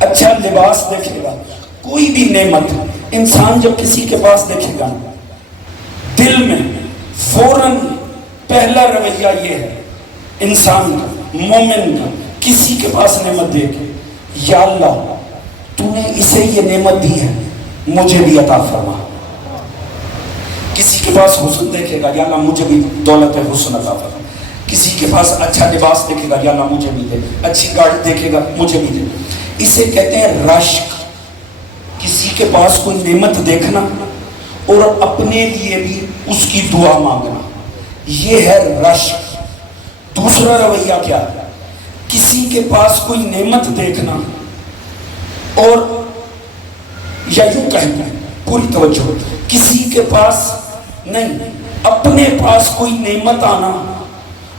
اچھا لباس دیکھے گا، کوئی بھی نعمت انسان جب کسی کے پاس دیکھے گا، دل میں فوراً پہلا رویہ یہ ہے انسان کا، مومن کا، کسی کے پاس نعمت دیکھے، یا اللہ تو نے اسے یہ نعمت دی ہے، مجھے بھی عطا فرما۔ کسی کے پاس حسن دیکھے گا، یا اللہ مجھے بھی دولت حسن عطا فرما۔ کسی کے پاس اچھا لباس دیکھے گا، یا اللہ مجھے بھی دے، اچھی گاڑی دیکھے گا مجھے بھی دے، اسے کہتے ہیں رشک۔ کسی کے پاس کوئی نعمت دیکھنا اور اپنے لیے بھی اس کی دعا مانگنا، یہ ہے رشک۔ دوسرا رویہ کیا ہے؟ کسی کے پاس کوئی نعمت دیکھنا اور یا یوں کہنا، پوری توجہ، کسی کے پاس نہیں، اپنے پاس کوئی نعمت آنا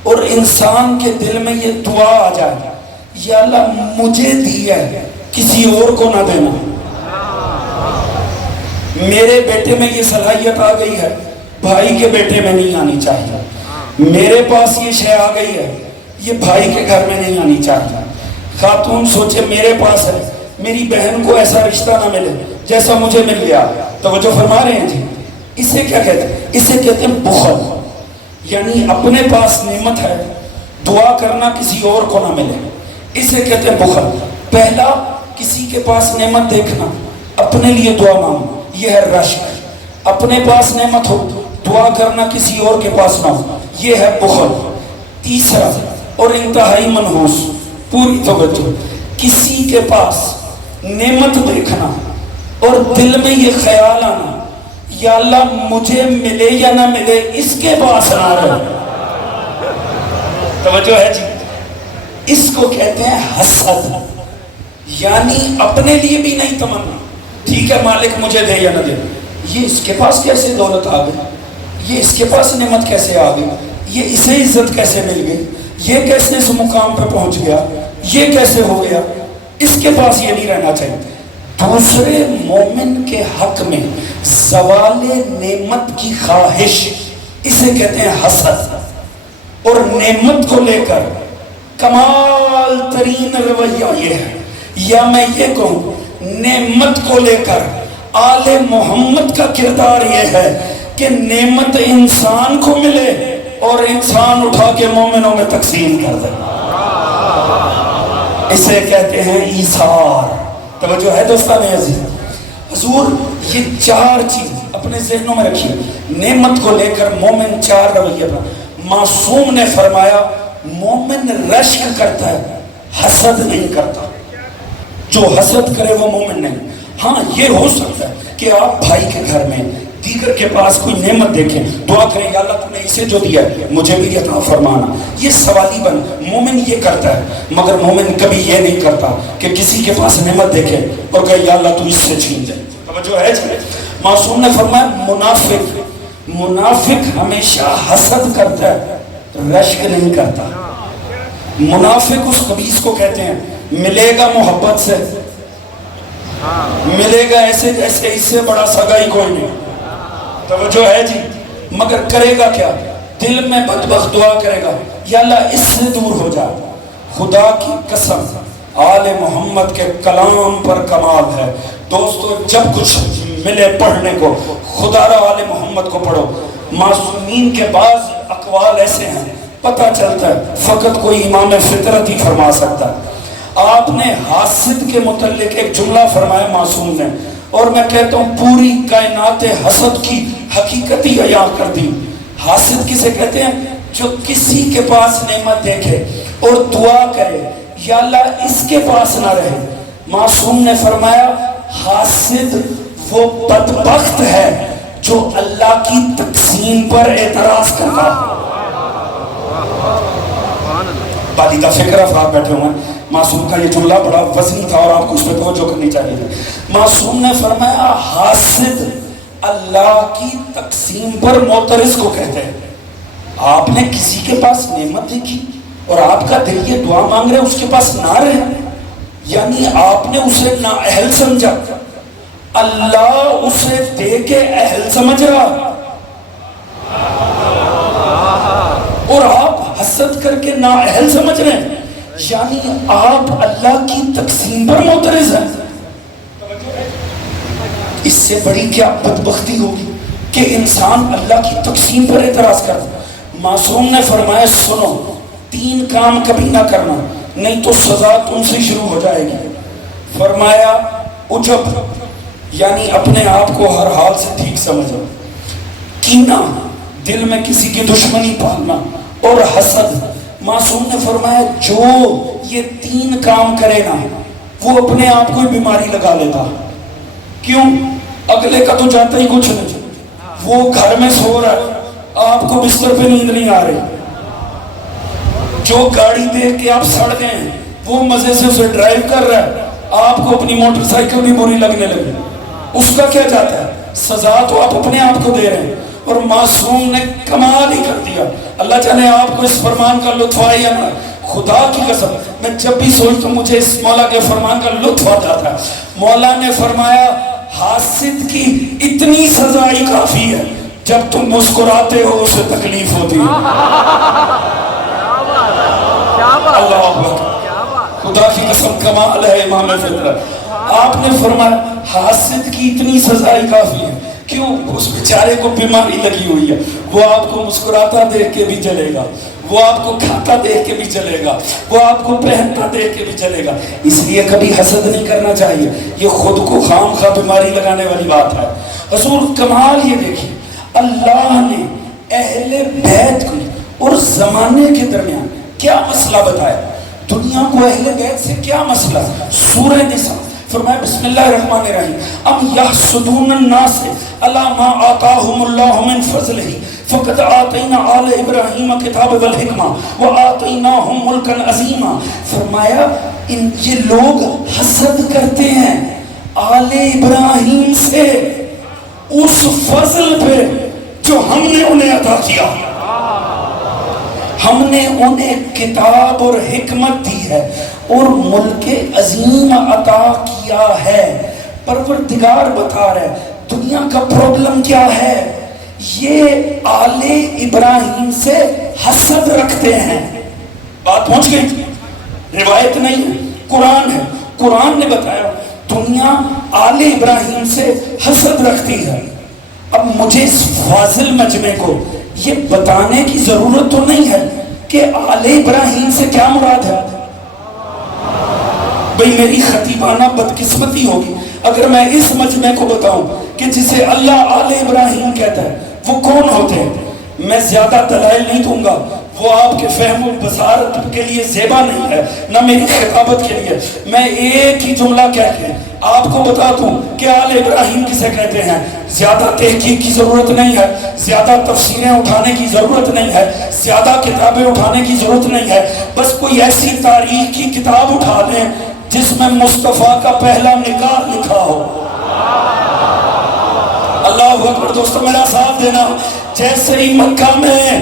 اور انسان کے دل میں یہ دعا آ جائے، یا اللہ مجھے دی ہے کسی اور کو نہ دینا، میرے بیٹے میں یہ صلاحیت آ گئی ہے بھائی کے بیٹے میں نہیں آنی چاہیے، میرے پاس یہ شے آ گئی ہے یہ بھائی کے گھر میں نہیں آنی چاہیے۔ خاتون سوچے میرے پاس ہے، میری بہن کو ایسا رشتہ نہ ملے جیسا مجھے مل گیا۔ توجہ فرما رہے ہیں جی؟ اسے کیا کہتے ہیں؟ اسے کہتے ہیں بخل، یعنی اپنے پاس نعمت ہے، دعا کرنا کسی اور کو نہ ملے، اسے کہتے ہیں بخل۔ پہلا، کسی کے پاس نعمت دیکھنا، اپنے لیے دعا مانگنا، یہ ہے رشک۔ اپنے پاس نعمت ہو، دعا کرنا کسی اور کے پاس نہ ہو، یہ ہے بخل۔ تیسرا اور انتہائی منحوس، پوری توجہ، کسی کے پاس نعمت دیکھنا اور دل میں یہ خیال آنا، یا اللہ مجھے ملے یا نہ ملے اس کے پاس نہ رہے۔ توجہ ہے جی؟ اس کو کہتے ہیں حسد، یعنی اپنے لیے بھی نہیں تمنا، ٹھیک ہے مالک مجھے دے یا نہ دے، یہ اس کے پاس کیسے دولت آ گئی، یہ اس کے پاس نعمت کیسے آ گئی، یہ اسے عزت کیسے مل گئی، یہ کیسے اس مقام پہ پہنچ گیا، یہ کیسے ہو گیا، اس کے پاس یہ نہیں رہنا چاہیے۔ دوسرے مومن کے حق میں زوال نعمت کی خواہش، اسے کہتے ہیں حسد۔ اور نعمت کو لے کر کمال ترین رویہ یہ ہے، یا میں یہ کہوں نعمت کو لے کر آل محمد کا کردار یہ ہے کہ نعمت انسان کو ملے اور انسان اٹھا کے مومنوں میں تقسیم کر دے، اسے کہتے ہیں ایثار۔ توجہ ہے دوستان عزیز؟ حضور یہ چار چیز اپنے ذہنوں میں رکھیے، نعمت کو لے کر مومن چار رویہ پر۔ معصوم نے فرمایا مومن رشک کرتا ہے، حسد نہیں کرتا، جو حسد کرے وہ مومن نہیں۔ ہاں یہ ہو سکتا ہے کہ آپ بھائی کے گھر میں دیگر کے پاس کوئی نعمت دیکھیں، دعا کریں یا اللہ تم نے اسے جو دیا ہے مجھے بھی عطا فرمانا، یہ سوالی بن، مومن یہ کرتا ہے، مگر مومن کبھی یہ نہیں کرتا کہ کسی کے پاس نعمت دیکھے اور کہے یا اللہ تو اس سے چھین دے۔ توجہ ہے جی؟ معصوم نے فرمایا منافق ہمیشہ حسد کرتا ہے، رشک نہیں کرتا۔ منافق اس خبیث کو کہتے ہیں ملے گا محبت سے، ملے گا ایسے جیسے اس سے بڑا سگا ہی کوئی نہیں۔ توجہ ہے جی؟ مگر کرے گا کیا؟ دل میں بدبخت دعا کرے گا یا اللہ اس سے دور ہو جا۔ خدا کی قسم آل محمد کے کلام پر کمال ہے دوستو، جب کچھ ملے پڑھنے کو خدا را آل محمد کو پڑھو۔ معصومین کے بعض اقوال ایسے ہیں پتہ چلتا ہے فقط کوئی امام فطرت ہی فرما سکتا ہے۔ آپ نے حاسد کے متعلق ایک جملہ فرمایا معصوم نے، اور میں کہتا ہوں پوری کائنات حسد کی حقیقت ہی عیاں کر دی۔ حاسد کسے کہتے ہیں؟ جو کسی کے پاس نعمت دیکھے اور دعا کرے یا اللہ اس کے پاس نہ رہے۔ معصوم نے فرمایا حاسد وہ بدبخت ہے جو اللہ کی تقسیم پر اعتراض کرتا ہے۔ بالیدہ فکر افراد بیٹھے ہوئے ہیں، معصوم کا یہ جملہ بڑا وزنی تھا اور آپ کو اس پہ توجہ کرنی چاہیے تھی۔ معصوم نے فرمایا حاسد اللہ کی تقسیم پر معترض کو کہتے ہیں۔ آپ نے کسی کے پاس نعمت دیکھی اور آپ کا دل یہ دعا مانگ رہے اس کے پاس نہ رہے، یعنی آپ نے اسے نااہل سمجھا، اللہ اسے دے کے اہل سمجھ رہا، اور آپ حسد کر کے نااہل سمجھ رہے ہیں، یعنی آپ اللہ کی تقسیم پر معترض ہیں۔ اس سے بڑی کیا بدبختی ہوگی کہ انسان اللہ کی تقسیم پر اعتراض کرتا۔ معصوم نے فرمایا سنو، 3 کام کبھی نہ کرنا نہیں تو سزا تم سے شروع ہو جائے گی۔ فرمایا عجب، یعنی اپنے آپ کو ہر حال سے ٹھیک سمجھو، کینہ، دل میں کسی کی دشمنی پالنا، اور حسد. معصوم نے فرمایا جو یہ 3 کام کرے نا وہ اپنے آپ کو ہی بیماری لگا لیتا. کیوں؟ اگلے کا تو جاتا ہی کچھ نہیں. وہ گھر میں سو رہا ہے, آپ کو بستر پہ نیند نہیں آ رہی. جو گاڑی دیکھ کے آپ سڑ گئے ہیں وہ مزے سے اسے ڈرائیو کر رہا ہے, آپ کو اپنی موٹر سائیکل بھی بری لگنے لگی. اس کا کیا جاتا ہے؟ سزا تو آپ اپنے آپ کو دے رہے ہیں. اور معصوم نے کمال ہی کر دیا. اللہ جانے آپ کو اس فرمان کا لطف آیا یا نہ. خدا کی قسم میں جب بھی سوچتا ہوں مجھے اس مولا کے فرمان کا لطف آ جاتا ہے. مولا نے فرمایا حاسد کی اتنی سزا ہی کافی ہے, جب تم مسکراتے ہو اسے تکلیف ہوتی ہے. اللہ اکبر, خدا کی قسم کمال ہے امام فطرت. آپ نے فرمایا حاسد کی اتنی سزا ہی کافی ہے. کیوں؟ اس بیچارے کو بیماری لگی ہوئی ہے. وہ آپ کو مسکراتا دیکھ کے بھی جلے گا, وہ آپ کو کھاتا دیکھ کے بھی چلے گا, وہ آپ کو پہنتا دیکھ کے بھی چلے گا. اس لیے کبھی حسد نہیں کرنا چاہیے. یہ خود کو خام خواہ بیماری لگانے والی بات ہے. حضور کمال یہ دیکھیے, اللہ نے اہل بیت کو اور زمانے کے درمیان کیا مسئلہ بتایا. دنیا کو اہل بیت سے کیا مسئلہ. سورہ نساء فرمایا بسم اللہ الرحمن الرحیم ام یحسدون الناس علی ما آتاہم اللہ من فضلہ فقد آتینا آل ابراہیم کتاب والحکمہ وآتیناہم ملکا عظیما. فرمایا یہ لوگ حسد کرتے ہیں آل ابراہیم سے اس فضل پہ جو ہم نے انہیں عطا کیا. ہم نے انہیں کتاب اور حکمت دی ہے اور ملک عظیم عطا کیا ہے. پروردگار بتا رہے دنیا کا پرابلم کیا ہے, یہ آل ابراہیم سے حسد رکھتے ہیں. بات پہنچ گئی. روایت نہیں ہے, قرآن ہے. قرآن نے بتایا دنیا آل ابراہیم سے حسد رکھتی ہے. اب مجھے اس فاضل مجمع کو یہ بتانے کی ضرورت تو نہیں ہے کہ آل ابراہیم سے کیا مراد ہے. بھئی میری خطیبانہ بدقسمتی ہوگی اگر میں اس مجمع کو بتاؤں کہ جسے اللہ آل ابراہیم کہتا ہے وہ کون ہوتے ہیں. میں زیادہ دلائل نہیں دوں گا, وہ آپ کے فہم و بصارت کے لیے زیبا نہیں ہے, نہ میری خطابت کے لیے. میں ایک ہی جملہ کہہ کے آپ کو بتا دوں کہ آل ابراہیم کسے کہتے ہیں. زیادہ تحقیق کی ضرورت نہیں ہے, زیادہ تفسیریں اٹھانے کی ضرورت نہیں ہے, زیادہ کتابیں اٹھانے کی ضرورت نہیں ہے. بس کوئی ایسی تاریخ کی کتاب اٹھا دیں جس میں مصطفیٰ کا پہلا نکاح لکھا ہو. اللہ اکبر. دوستو میرا ساتھ دینا. جیسے ہی مکہ میں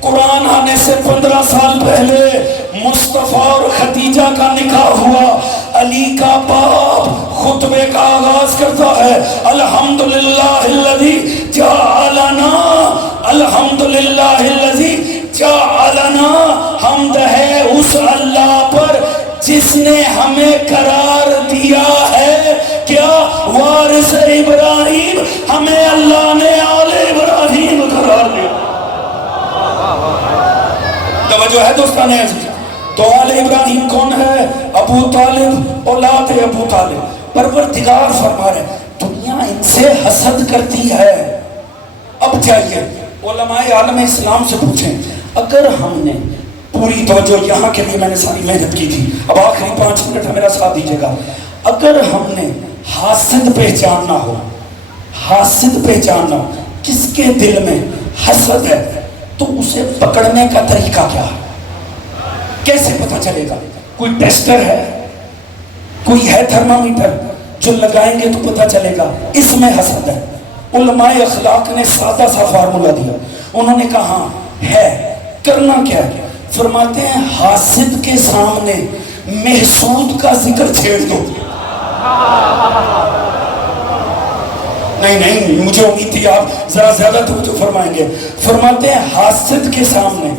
قرآن آنے سے 15 سال پہلے مصطفیٰ اور خدیجہ کا نکاح ہوا, علی کا باپ خطبے کا آغاز کرتا ہے الحمدللہ الذی جعلنا, الحمدللہ الذی جعلنا, حمد ہے اس اللہ پر جس نے ہمیں قرار دیا ہے کیا وارث ابراہیم. ہمیں اللہ نے آل ابراہیم قرار دیا. توجہ ہے دوستان عزیز. تو آل ابراہیم کون ہے؟ ابو طالب, اولاد ابو طالب. پروردگار فرما رہے دنیا ان سے حسد کرتی ہے. اب جائیے علماء عالم اسلام سے پوچھیں, اگر ہم نے پوری توجہ یہاں کے لیے میں نے ساری محنت کی تھی, اب آخری 5 منٹ ہے میرا ساتھ دیجیے گا. اگر ہم نے حاسد پہچاننا ہو, حاسد پہچاننا ہو کس کے دل میں حسد ہے, تو اسے پکڑنے کا طریقہ کیا ہے, کیسے پتہ چلے گا؟ کوئی ٹیسٹر ہے, کوئی ہے تھرمامیٹر جو لگائیں گے تو پتہ چلے گا اس میں حسد ہے. علماء اخلاق نے سادہ سا فارمولا دیا. انہوں نے کہا ہے, کرنا کیا ہے؟ فرماتے ہیں حاسد کے سامنے محسود کا ذکر چھیڑ دو. نہیں مجھے امید تھی آپ ذرا زیادہ توجہ فرمائیں گے. فرماتے ہیں حاسد کے سامنے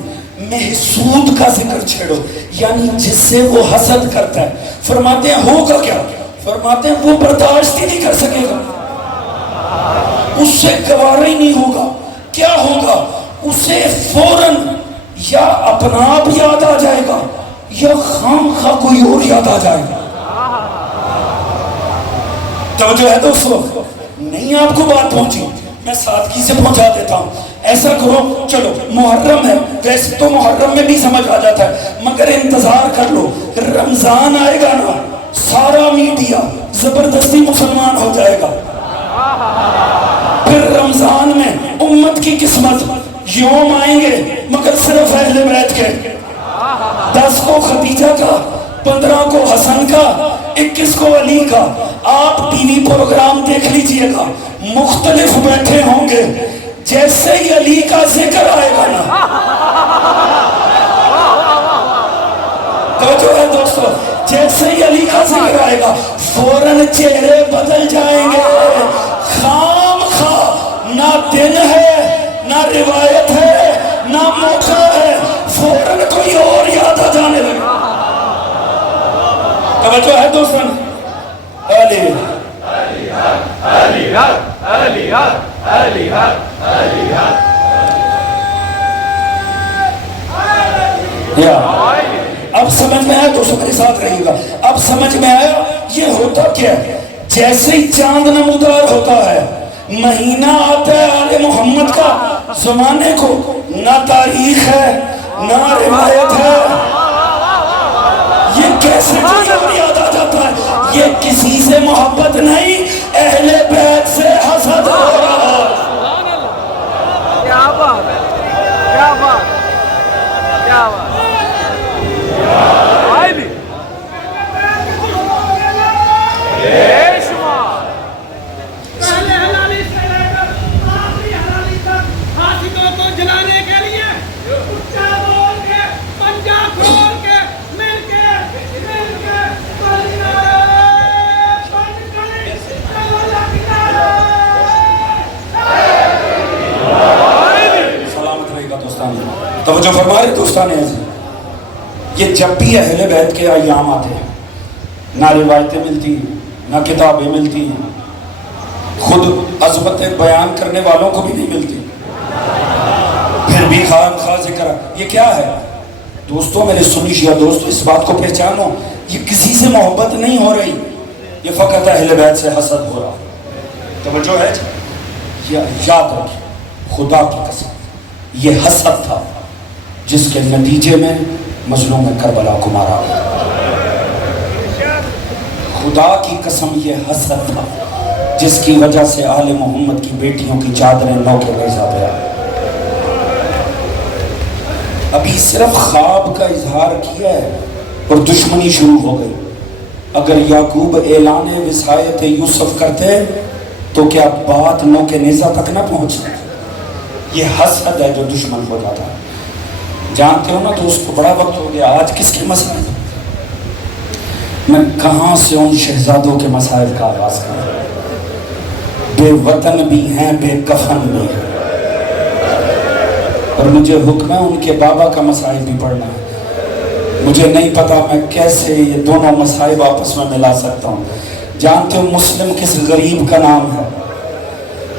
محسود کا ذکر چھیڑو, یعنی جس سے وہ حسد کرتا ہے. فرماتے ہیں ہوگا کیا؟ فرماتے ہیں وہ برداشت ہی نہیں کر سکے گا, اس سے گوارا ہی نہیں ہوگا. کیا ہوگا؟ اسے فوراً یا اپنا آپ یاد آ جائے گا یا خام خواہ کوئی اور یاد آ جائے گا. توجہ ہے دوستو؟ نہیں آپ کو بات پہنچی, میں سادگی سے پہنچا دیتا ہوں. ایسا کرو چلو محرم ہے، ویسے تو محرم میں بھی سمجھ آ جاتا ہے، مگر انتظار کر لو، رمضان آئے گا نا، سارا میڈیا زبردستی مسلمان ہو جائے گا. پھر رمضان میں امت کی قسمت، یوم آئیں گے مگر صرف اہل بیت کے، 10 کو خدیجہ کا، 15 کو حسن کا، 21 کو علی کا. آپ ٹی وی پروگرام دیکھ لیجئے گا، مختلف بیٹھے ہوں گے، جیسے ہی علی کا ذکر آئے گا نا، توجہ ہے دوستو، جیسے ہی علی کا ذکر آئے گا فوراً چہرے بدل جائیں گے. خام خواہ نہ دن ہے نہ روایت ہے نہ موقع ہے، فوراً کوئی اور یاد آ جانے لگے. توجہ ہے دوستان، علی علی علی علی علی یا اب سمجھ میں آیا دوستوں، میرے ساتھ رہیے گا. اب سمجھ میں آیا یہ ہوتا کیا ہے؟ جیسے ہی چاند نمودار ہوتا ہے، مہینہ آتا ہے آل محمد کا، زمانے کو نہ تاریخ ہے نہ روایت ہے، یہ کیسے کوئی اور یاد آ جاتا ہے؟ یہ کسی سے محبت نہیں، اہل بیت سے حسد ہو رہا ہے. کیا بات ہے، کیا بات ہے، کیا بات ہے. علی بے شمار پہلے حلالی سے لے کر آخری حلالی تک حاسدوں کو جلانے کے لیے اچھا بول کے پنجا کھول کے مل کے کنارے بند کریں کنارے. سلامت رہے گا دوستان. توجہ فرما رہے دوستان عزیز، یہ جب بھی اہل بیت کے ایام آتے ہیں، نہ روایتیں ملتی نہ کتابیں ملتی، خود عظمت بیان کرنے والوں کو بھی نہیں ملتی، پھر بھی خام خواہ ذکر. یہ کیا ہے دوستوں؟ میرے سنی شیعہ دوستو، اس بات کو پہچانو، یہ کسی سے محبت نہیں ہو رہی، یہ فقط اہل بیت سے حسد ہو رہا. توجہ ہے؟ یاد رکھیں، خدا کی قسم یہ حسد تھا جس کے نتیجے میں مظلوم کربلا کو مارا گیا. خدا کی قسم یہ حسد تھا جس کی وجہ سے آل محمد کی بیٹیوں کی چادریں نو کے نیزہ پہ آئی. ابھی صرف خواب کا اظہار کیا ہے اور دشمنی شروع ہو گئی. اگر یعقوب اعلان وصایت یوسف کرتے تو کیا بات نو کے نیزہ تک نہ پہنچتی؟ یہ حسد ہے جو دشمن ہو جاتا ہے. جانتے ہو نا دوستو، بڑا وقت ہو گیا، آج کس کے مسائل، میں کہاں سے ان شہزادوں کے مسائل کا آغاز کروں؟ بے وطن بھی ہیں بے کفن بھی ہیں، اور مجھے حکم ہے ان کے بابا کا مسائل بھی پڑھنا ہے. مجھے نہیں پتا میں کیسے یہ دونوں مسائل آپس میں ملا سکتا ہوں. جانتے ہو مسلم کس غریب کا نام ہے؟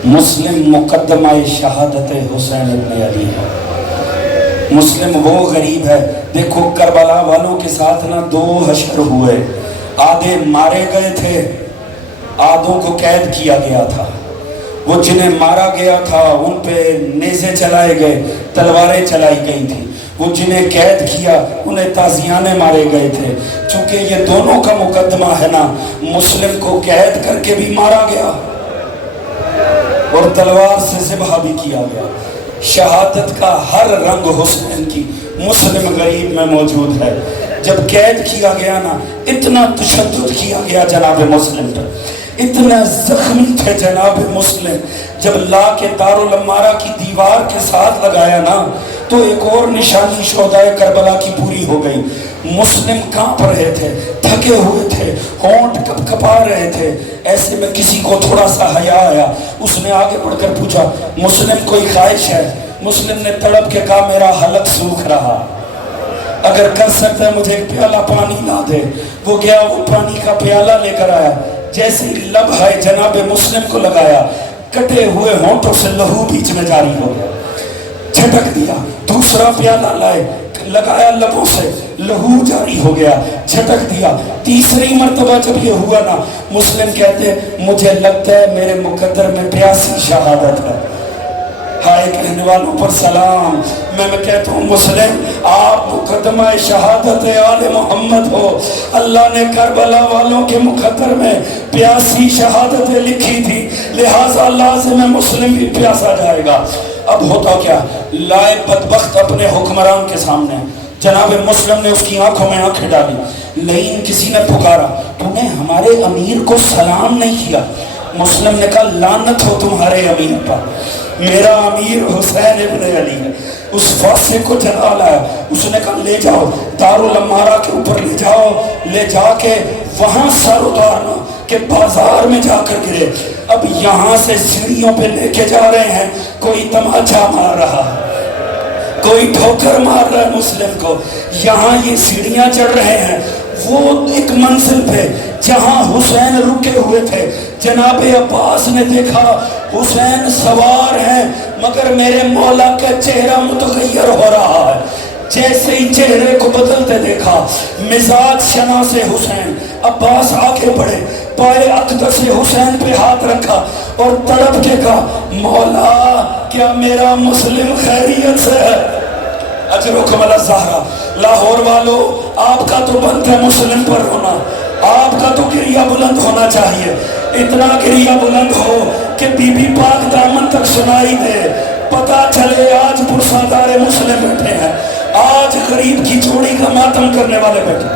مسلم مقدمہ شہادت حسین ابن علی ہے. مسلم وہ غریب ہے. دیکھو کربلا والوں کے ساتھ نا 2 حشر ہوئے، آدھے مارے گئے تھے، آدھوں کو قید کیا گیا تھا. وہ جنہیں مارا گیا تھا ان پہ نیزے چلائے گئے، تلواریں چلائی گئی تھی. وہ جنہیں قید کیا انہیں تازیانے مارے گئے تھے. چونکہ یہ دونوں کا مقدمہ ہے نا، مسلم کو قید کر کے بھی مارا گیا اور تلوار سے ذبح بھی کیا گیا. شہادت کا ہر رنگ حسین کی مسلم غریب میں موجود ہے. جب قید کیا گیا نا، اتنا تشدد کیا گیا جناب مسلم پر، اتنا زخمی تھے جناب مسلم. جب لا کے دارالمارہ کی دیوار کے ساتھ لگایا نا تو ایک اور نشانی شہدائے کربلا کی پوری ہو گئی. مسلم کانپ رہے تھے، تھکے ہوئے تھے، ہونٹ کپ کپا رہے تھے. ایسے میں کسی کو تھوڑا سا حیا آیا، اس نے آگے بڑھ کر پوچھا مسلم کوئی خواہش ہے؟ مسلم نے تڑپ کے کہا میرا حلق سوکھ رہا، اگر کر سکتا ہے مجھے ایک پیالہ پانی لا دے. وہ گیا، وہ پانی کا پیالہ لے کر آیا. جیسے لب ہے جناب مسلم کو لگایا، کٹے ہوئے ہونٹوں سے لہو بیچ میں جاری ہو گیا. جھٹک دیا، دوسرا پیالہ لائے، لگایا لبوں سے، لہو جاری ہو گیا. جھٹک دیا، تیسری مرتبہ جب یہ ہوا نا، مسلم کہتے مجھے لگتا ہے میرے مقدر میں 82 شہادت ہے. ہائے کہنے والوں پر سلام. میں کہتا ہوں مسلم آپ مقدمہ شہادت آل محمد ہو. اللہ نے کربلا والوں کے مقدر میں پیاسی شہادتیں لکھی تھی, لہٰذا لازم ہے مسلم بھی پیاسا جائے گا. اب ہوتا کیا, لائے بدبخت اپنے حکمران کے سامنے, جناب مسلم نے اس کی آنکھوں میں آنکھیں ڈالی. لیکن کسی نے پکارا تو نے ہمارے امیر کو سلام نہیں کیا. مسلم نے کہا لعنت ہو تمہارے امیر پر, میرا امیر حسین ابن علی ہے. اس فاسق کو جلا لایا. اس نے کہا لے جاؤ دارالعمارہ کے اوپر لے جاؤ, لے جا کے وہاں سر اتارنا کہ بازار میں جا کر گرے. اب یہاں سے سیڑھیوں پہ لے کے جا رہے ہیں, کوئی تماچا مار رہا ہے, کوئی ٹھوکر مار رہا ہے مسلم کو. یہاں یہ سیڑھیاں چڑھ رہے ہیں, وہ ایک منزل پہ جہاں حسین رکے ہوئے تھے, جناب عباس نے دیکھا حسین سوار ہیں مگر میرے مولا کا چہرہ متغیر ہو رہا ہے. جیسے ہی چہرے کو بدلتے دیکھا, مزاج شناس حسین, عباس آگے بڑھے, پائے اقدس سے حسین پہ ہاتھ رکھا اور تڑپ کے کہا مولا کیا میرا مسلم خیریت سے ہے؟ اجرکم علی الزہرا. لاہور والو آپ کا تو بند ہے مسلم پر رونا, آپ کا تو گریہ بلند ہونا چاہیے. اتنا گریہ بلند ہو کہ بی بی پاک دامن تک سنائی دے, پتا چلے آج پرسادار مسلم بیٹھے ہیں, آج غریب کی چوڑی کا ماتم کرنے والے بیٹھے.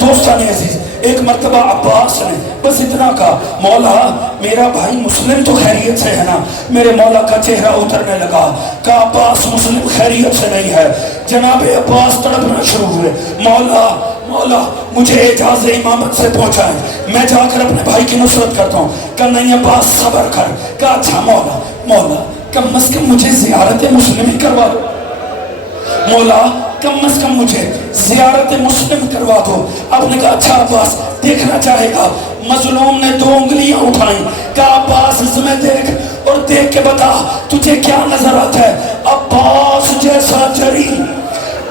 دوستان عزیز, ایک مرتبہ عباس نے بس اتنا کہا مولا میرا بھائی مسلم تو خیریت سے ہے نا؟ میرے مولا کا چہرہ اترنے لگا. کہا عباس مسلم خیریت سے نہیں ہے. جناب عباس تڑپنا شروع ہوئے, مولا مولا مجھے اجازت امامت سے پہنچائیں, میں جا کر اپنے بھائی کی نصرت کرتا ہوں. کہا نہیں عباس صبر کر. کہا اچھا مولا مولا کم از کم مجھے زیارت مسلم ہی کروا دو, مولا کم از کم مجھے زیارت مسلم کروا دو. آپ نے کہا اچھا عباس دیکھنا چاہے گا. مظلوم نے 2 انگلیاں اٹھائیں. کہا عباس اس میں دیکھ اور دیکھ کے بتا تجھے کیا نظر آتا ہے. عباس جیسا جری,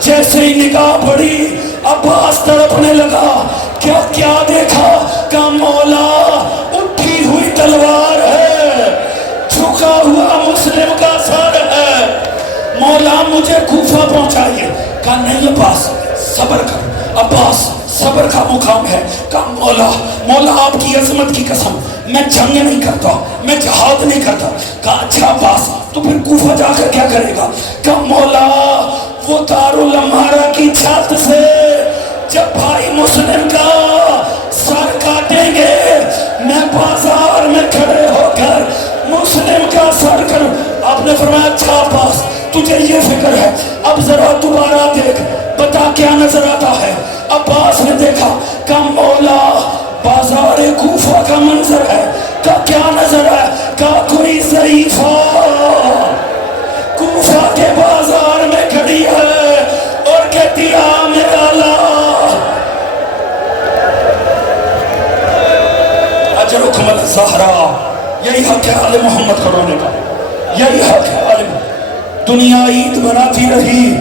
جیسے ہی نگاہ پڑی عباس تڑپنے لگا. کیا کیا دیکھا؟ کہا مولا اٹھی ہوئی تلوار ہے, جھکا ہوا مسلم کا سر ہے, مولا مجھے کوفہ پہنچائیے. کہا نہیں عباس صبر کر, عباس صبر کا مقام ہے. کہا مولا مولا آپ کی عظمت کی قسم میں جنگ نہیں کرتا, میں جہاد نہیں کرتا. کہا اچھا عباس تو پھر کوفہ جا کر کیا کرے گا؟ کہا مولا وہ دارالعمارہ کی چھت سے جب بھائی مسلم کا سر کاٹیں گے, میں بازار میں کھڑے ہو کر مسلم کا سر کروں. آپ نے فرمایا اچھا عباس تجھے یہ فکر ہے, اب ذرا دوبارہ دیکھ بتا کیا نظر آتا ہے. عباس نے دیکھا. کہا مولا بازار کوفہ کا منظر ہے. کہا کیا نظر ہے؟ کہا کوئی ضعیفہ کوفہ کے بازار میں کھڑی ہے اور کہتی ہے میرا اللہ. اجرکم علی الزہرا. یہی حق ہے آل محمد کو رونے کا, یہی حق ہے آل محمد. دنیا عید بناتی رہی,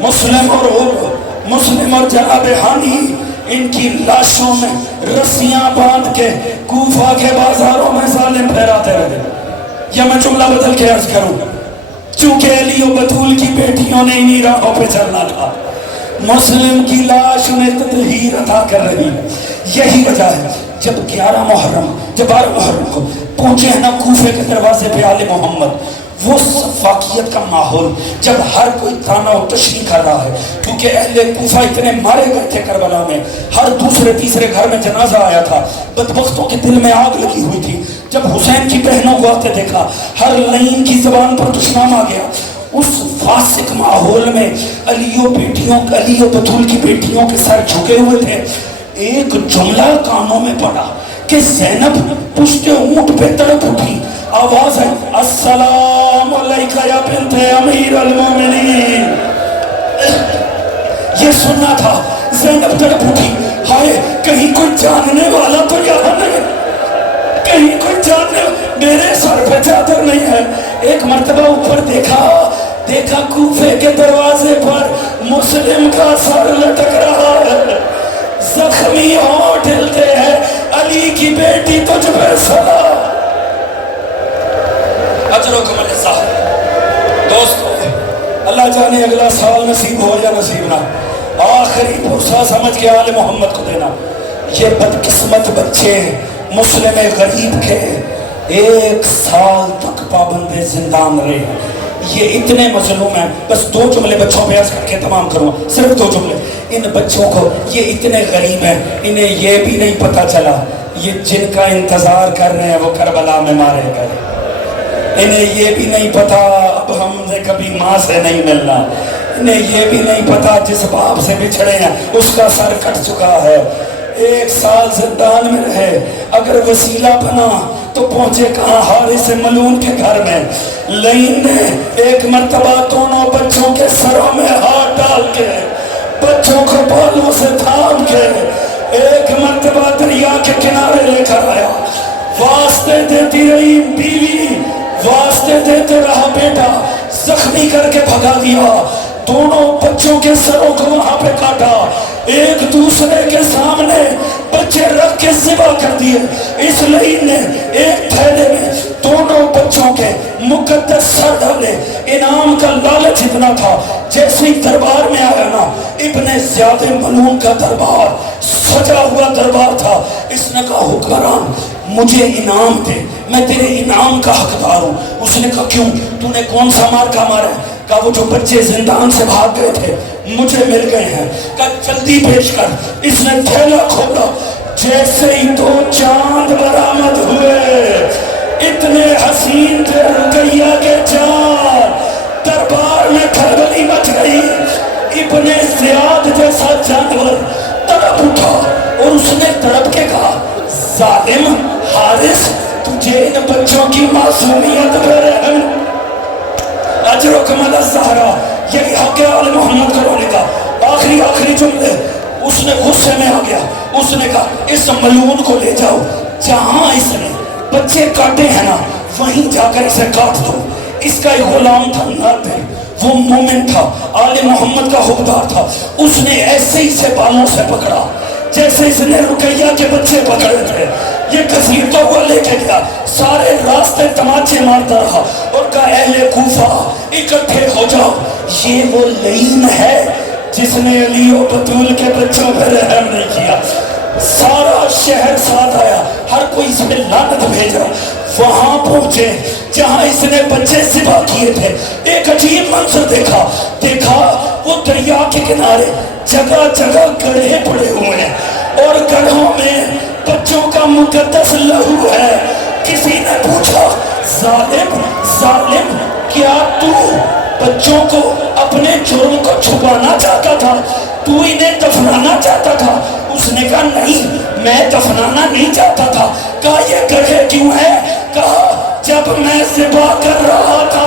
مسلم اور جناب ہانی ان کی لاشوں میں رسیاں باندھ کے کوفہ کے بازاروں میں ظالم پھیراتے رہے. یا میں جملہ بدل کے عرض کروں, چونکہ علی و بطول کی بیٹیوں نے انہی راہوں پہ چلنا تھا, مسلم کی لاش انہیں تطہیر عطا کر رہی ہے. یہی وجہ ہے جب 12 محرم کو پہنچے ہیں نا کوفے کے دروازے پہ آل محمد, وہ سفاکیت کا ماحول, جب ہر کوئی تانا و تشریح کر رہا ہے, کیونکہ اہل کوفہ اتنے مارے گئے تھے کربلا میں, ہر دوسرے تیسرے گھر میں جنازہ آیا تھا, بدبختوں کے دل میں آگ لگی ہوئی تھی. جب حسین کی بہنوں کو آتے دیکھا, ہر لعین کی زبان پر دشنام آ گیا. اس فاسق ماحول میں علی و بطول کی بیٹیوں کے سر جھکے ہوئے تھے. ایک جملہ کانوں میں پڑا کہ زینب پشت اونٹ پہ تڑپ اٹھی, آواز ہے السلام علیکہ یا بنت امیر المومنین. یہ سننا تھا. زینب تڑپ اٹھی, ہائے کہیں کوئی جاننے والا تو یہاں نہیں, کہیں کوئی جاننے, میرے سر پہ چادر نہیں ہے. ایک مرتبہ اوپر دیکھا کوفے کے دروازے پر مسلم کا سر لٹک رہا ہے, زخمی ہونٹ ہلتے ہیں, علی کی بیٹی تجھ پہ سلام. اجرکم علی الزہرا. اللہ جانے اگلا سال نصیب ہو یا نصیب نہ، آخری پرسہ سمجھ کے آل محمد کو دینا۔ یہ بدقسمت بچے مسلم غریب کے 1 سال تک پابند زندان رہے، یہ اتنے مظلوم ہیں۔ بس 2 جملے بچوں پہ عرض کر کے تمام کروں، صرف 2 جملے۔ ان بچوں کو، یہ اتنے غریب ہیں، انہیں یہ بھی نہیں پتا چلا یہ جن کا انتظار کر رہے ہیں وہ کربلا میں مارے گئے۔ انہیں یہ بھی نہیں پتا اب ہم نے کبھی ماں سے نہیں ملنا۔ انہیں یہ بھی نہیں پتا جس باپ سے بچھڑے ہیں اس کا سر کٹ چکا ہے۔ 1 سال زندان میں رہے، اگر وسیلہ بنا تو پہنچے کہاں؟ حارث ملعون کے گھر میں۔ لین نے ایک مرتبہ دونوں بچوں کے سروں میں ہاتھ ڈال کے، بچوں کو بالوں سے تھام کے، ایک مرتبہ دریا کے کنارے لے کر آیا۔ واسطے دیتی رہی بیوی، واسطے دیتے رہا بیٹا، زخمی کر کے بھگا دیا۔ دونوں بچوں کے سروں کو وہاں پہ کاٹا، ایک دوسرے کے سامنے بچے رکھ کے ذبح کر دیے۔ اس لعین نے ایک تھیلے میں دونوں بچوں کے مقدس سر ڈالے۔ انعام کا لالچ اتنا تھا، جیسے ہی دربار میں آیا نا، ابن زیاد ملعون کا دربار سجا ہوا دربار تھا۔ اس نے کہا حکمران مجھے انعام دے، میں تیرے انعام کا حقدار ہوں۔ اس نے کہا کیوں؟ تو نے کون سا مار کا مارا ہے؟ کہا وہ جو بچے زندان سے بھاگ گئے تھے مجھے مل گئے ہیں۔ کہا جلدی پیش کر۔ اس نے تھیلا کھولا، جیسے ہی 2 چاند برآمد ہوئے، اتنے حسین تھے رقیہ کے چاند، دربار میں کھلبلی مچ گئی۔ ابن زیاد جیسا جانور تڑپ اٹھا اور اس نے تڑپ کے کہا ظالم حارث، تجھے ان بچوں کی معصومیت پہ رحم، اجرکم علی الزہرا، یہی حق آل محمد کو رونے کا۔ آخری جملے، اس نے غصے میں آ گیا، اس نے کہا اس ملعون کو لے جاؤ، جہاں اس نے بچے کاٹے ہیں نا وہیں جا کر اسے کاٹ دو۔ اس کا ایک غلام تھا نادر، وہ مومن تھا، آل محمد کا حقدار تھا۔ اس نے ایسے ہی سے بالوں سے پکڑا جیسے اس نے رقیہ کے بچے پکڑے تھے۔ یہ گھسیٹتا ہوا لے کے گیا، سارے راستے تماچے مارتا رہا اور کہا اہل کوفہ اکٹھے ہو جاؤ، یہ وہ لعین ہے جس نے علی و بطول کے بچوں پر رحم نہیں کیا۔ سارا شہر ساتھ آیا، ہر کوئی اس میں لعنت بھیجا۔ وہاں پہنچے جہاں اس نے بچے ذبح کیے تھے، ایک عجیب منظر دیکھا وہ دریا کے کنارے جگہ جگہ گڑھے پڑے ہوئے ہیں اور گڑھوں میں بچوں کا مقدس لہو ہے۔ کسی نے پوچھا ظالم کیا تو بچوں کو اپنے جرم کو چھپانا چاہتا تھا؟ تو انہیں دفنانا چاہتا تھا؟ اس نے کہا نہیں، میں دفنانا نہیں چاہتا تھا۔ کہا یہ گڑھے کیوں ہے؟ کہا جب میں ذبح کر رہا تھا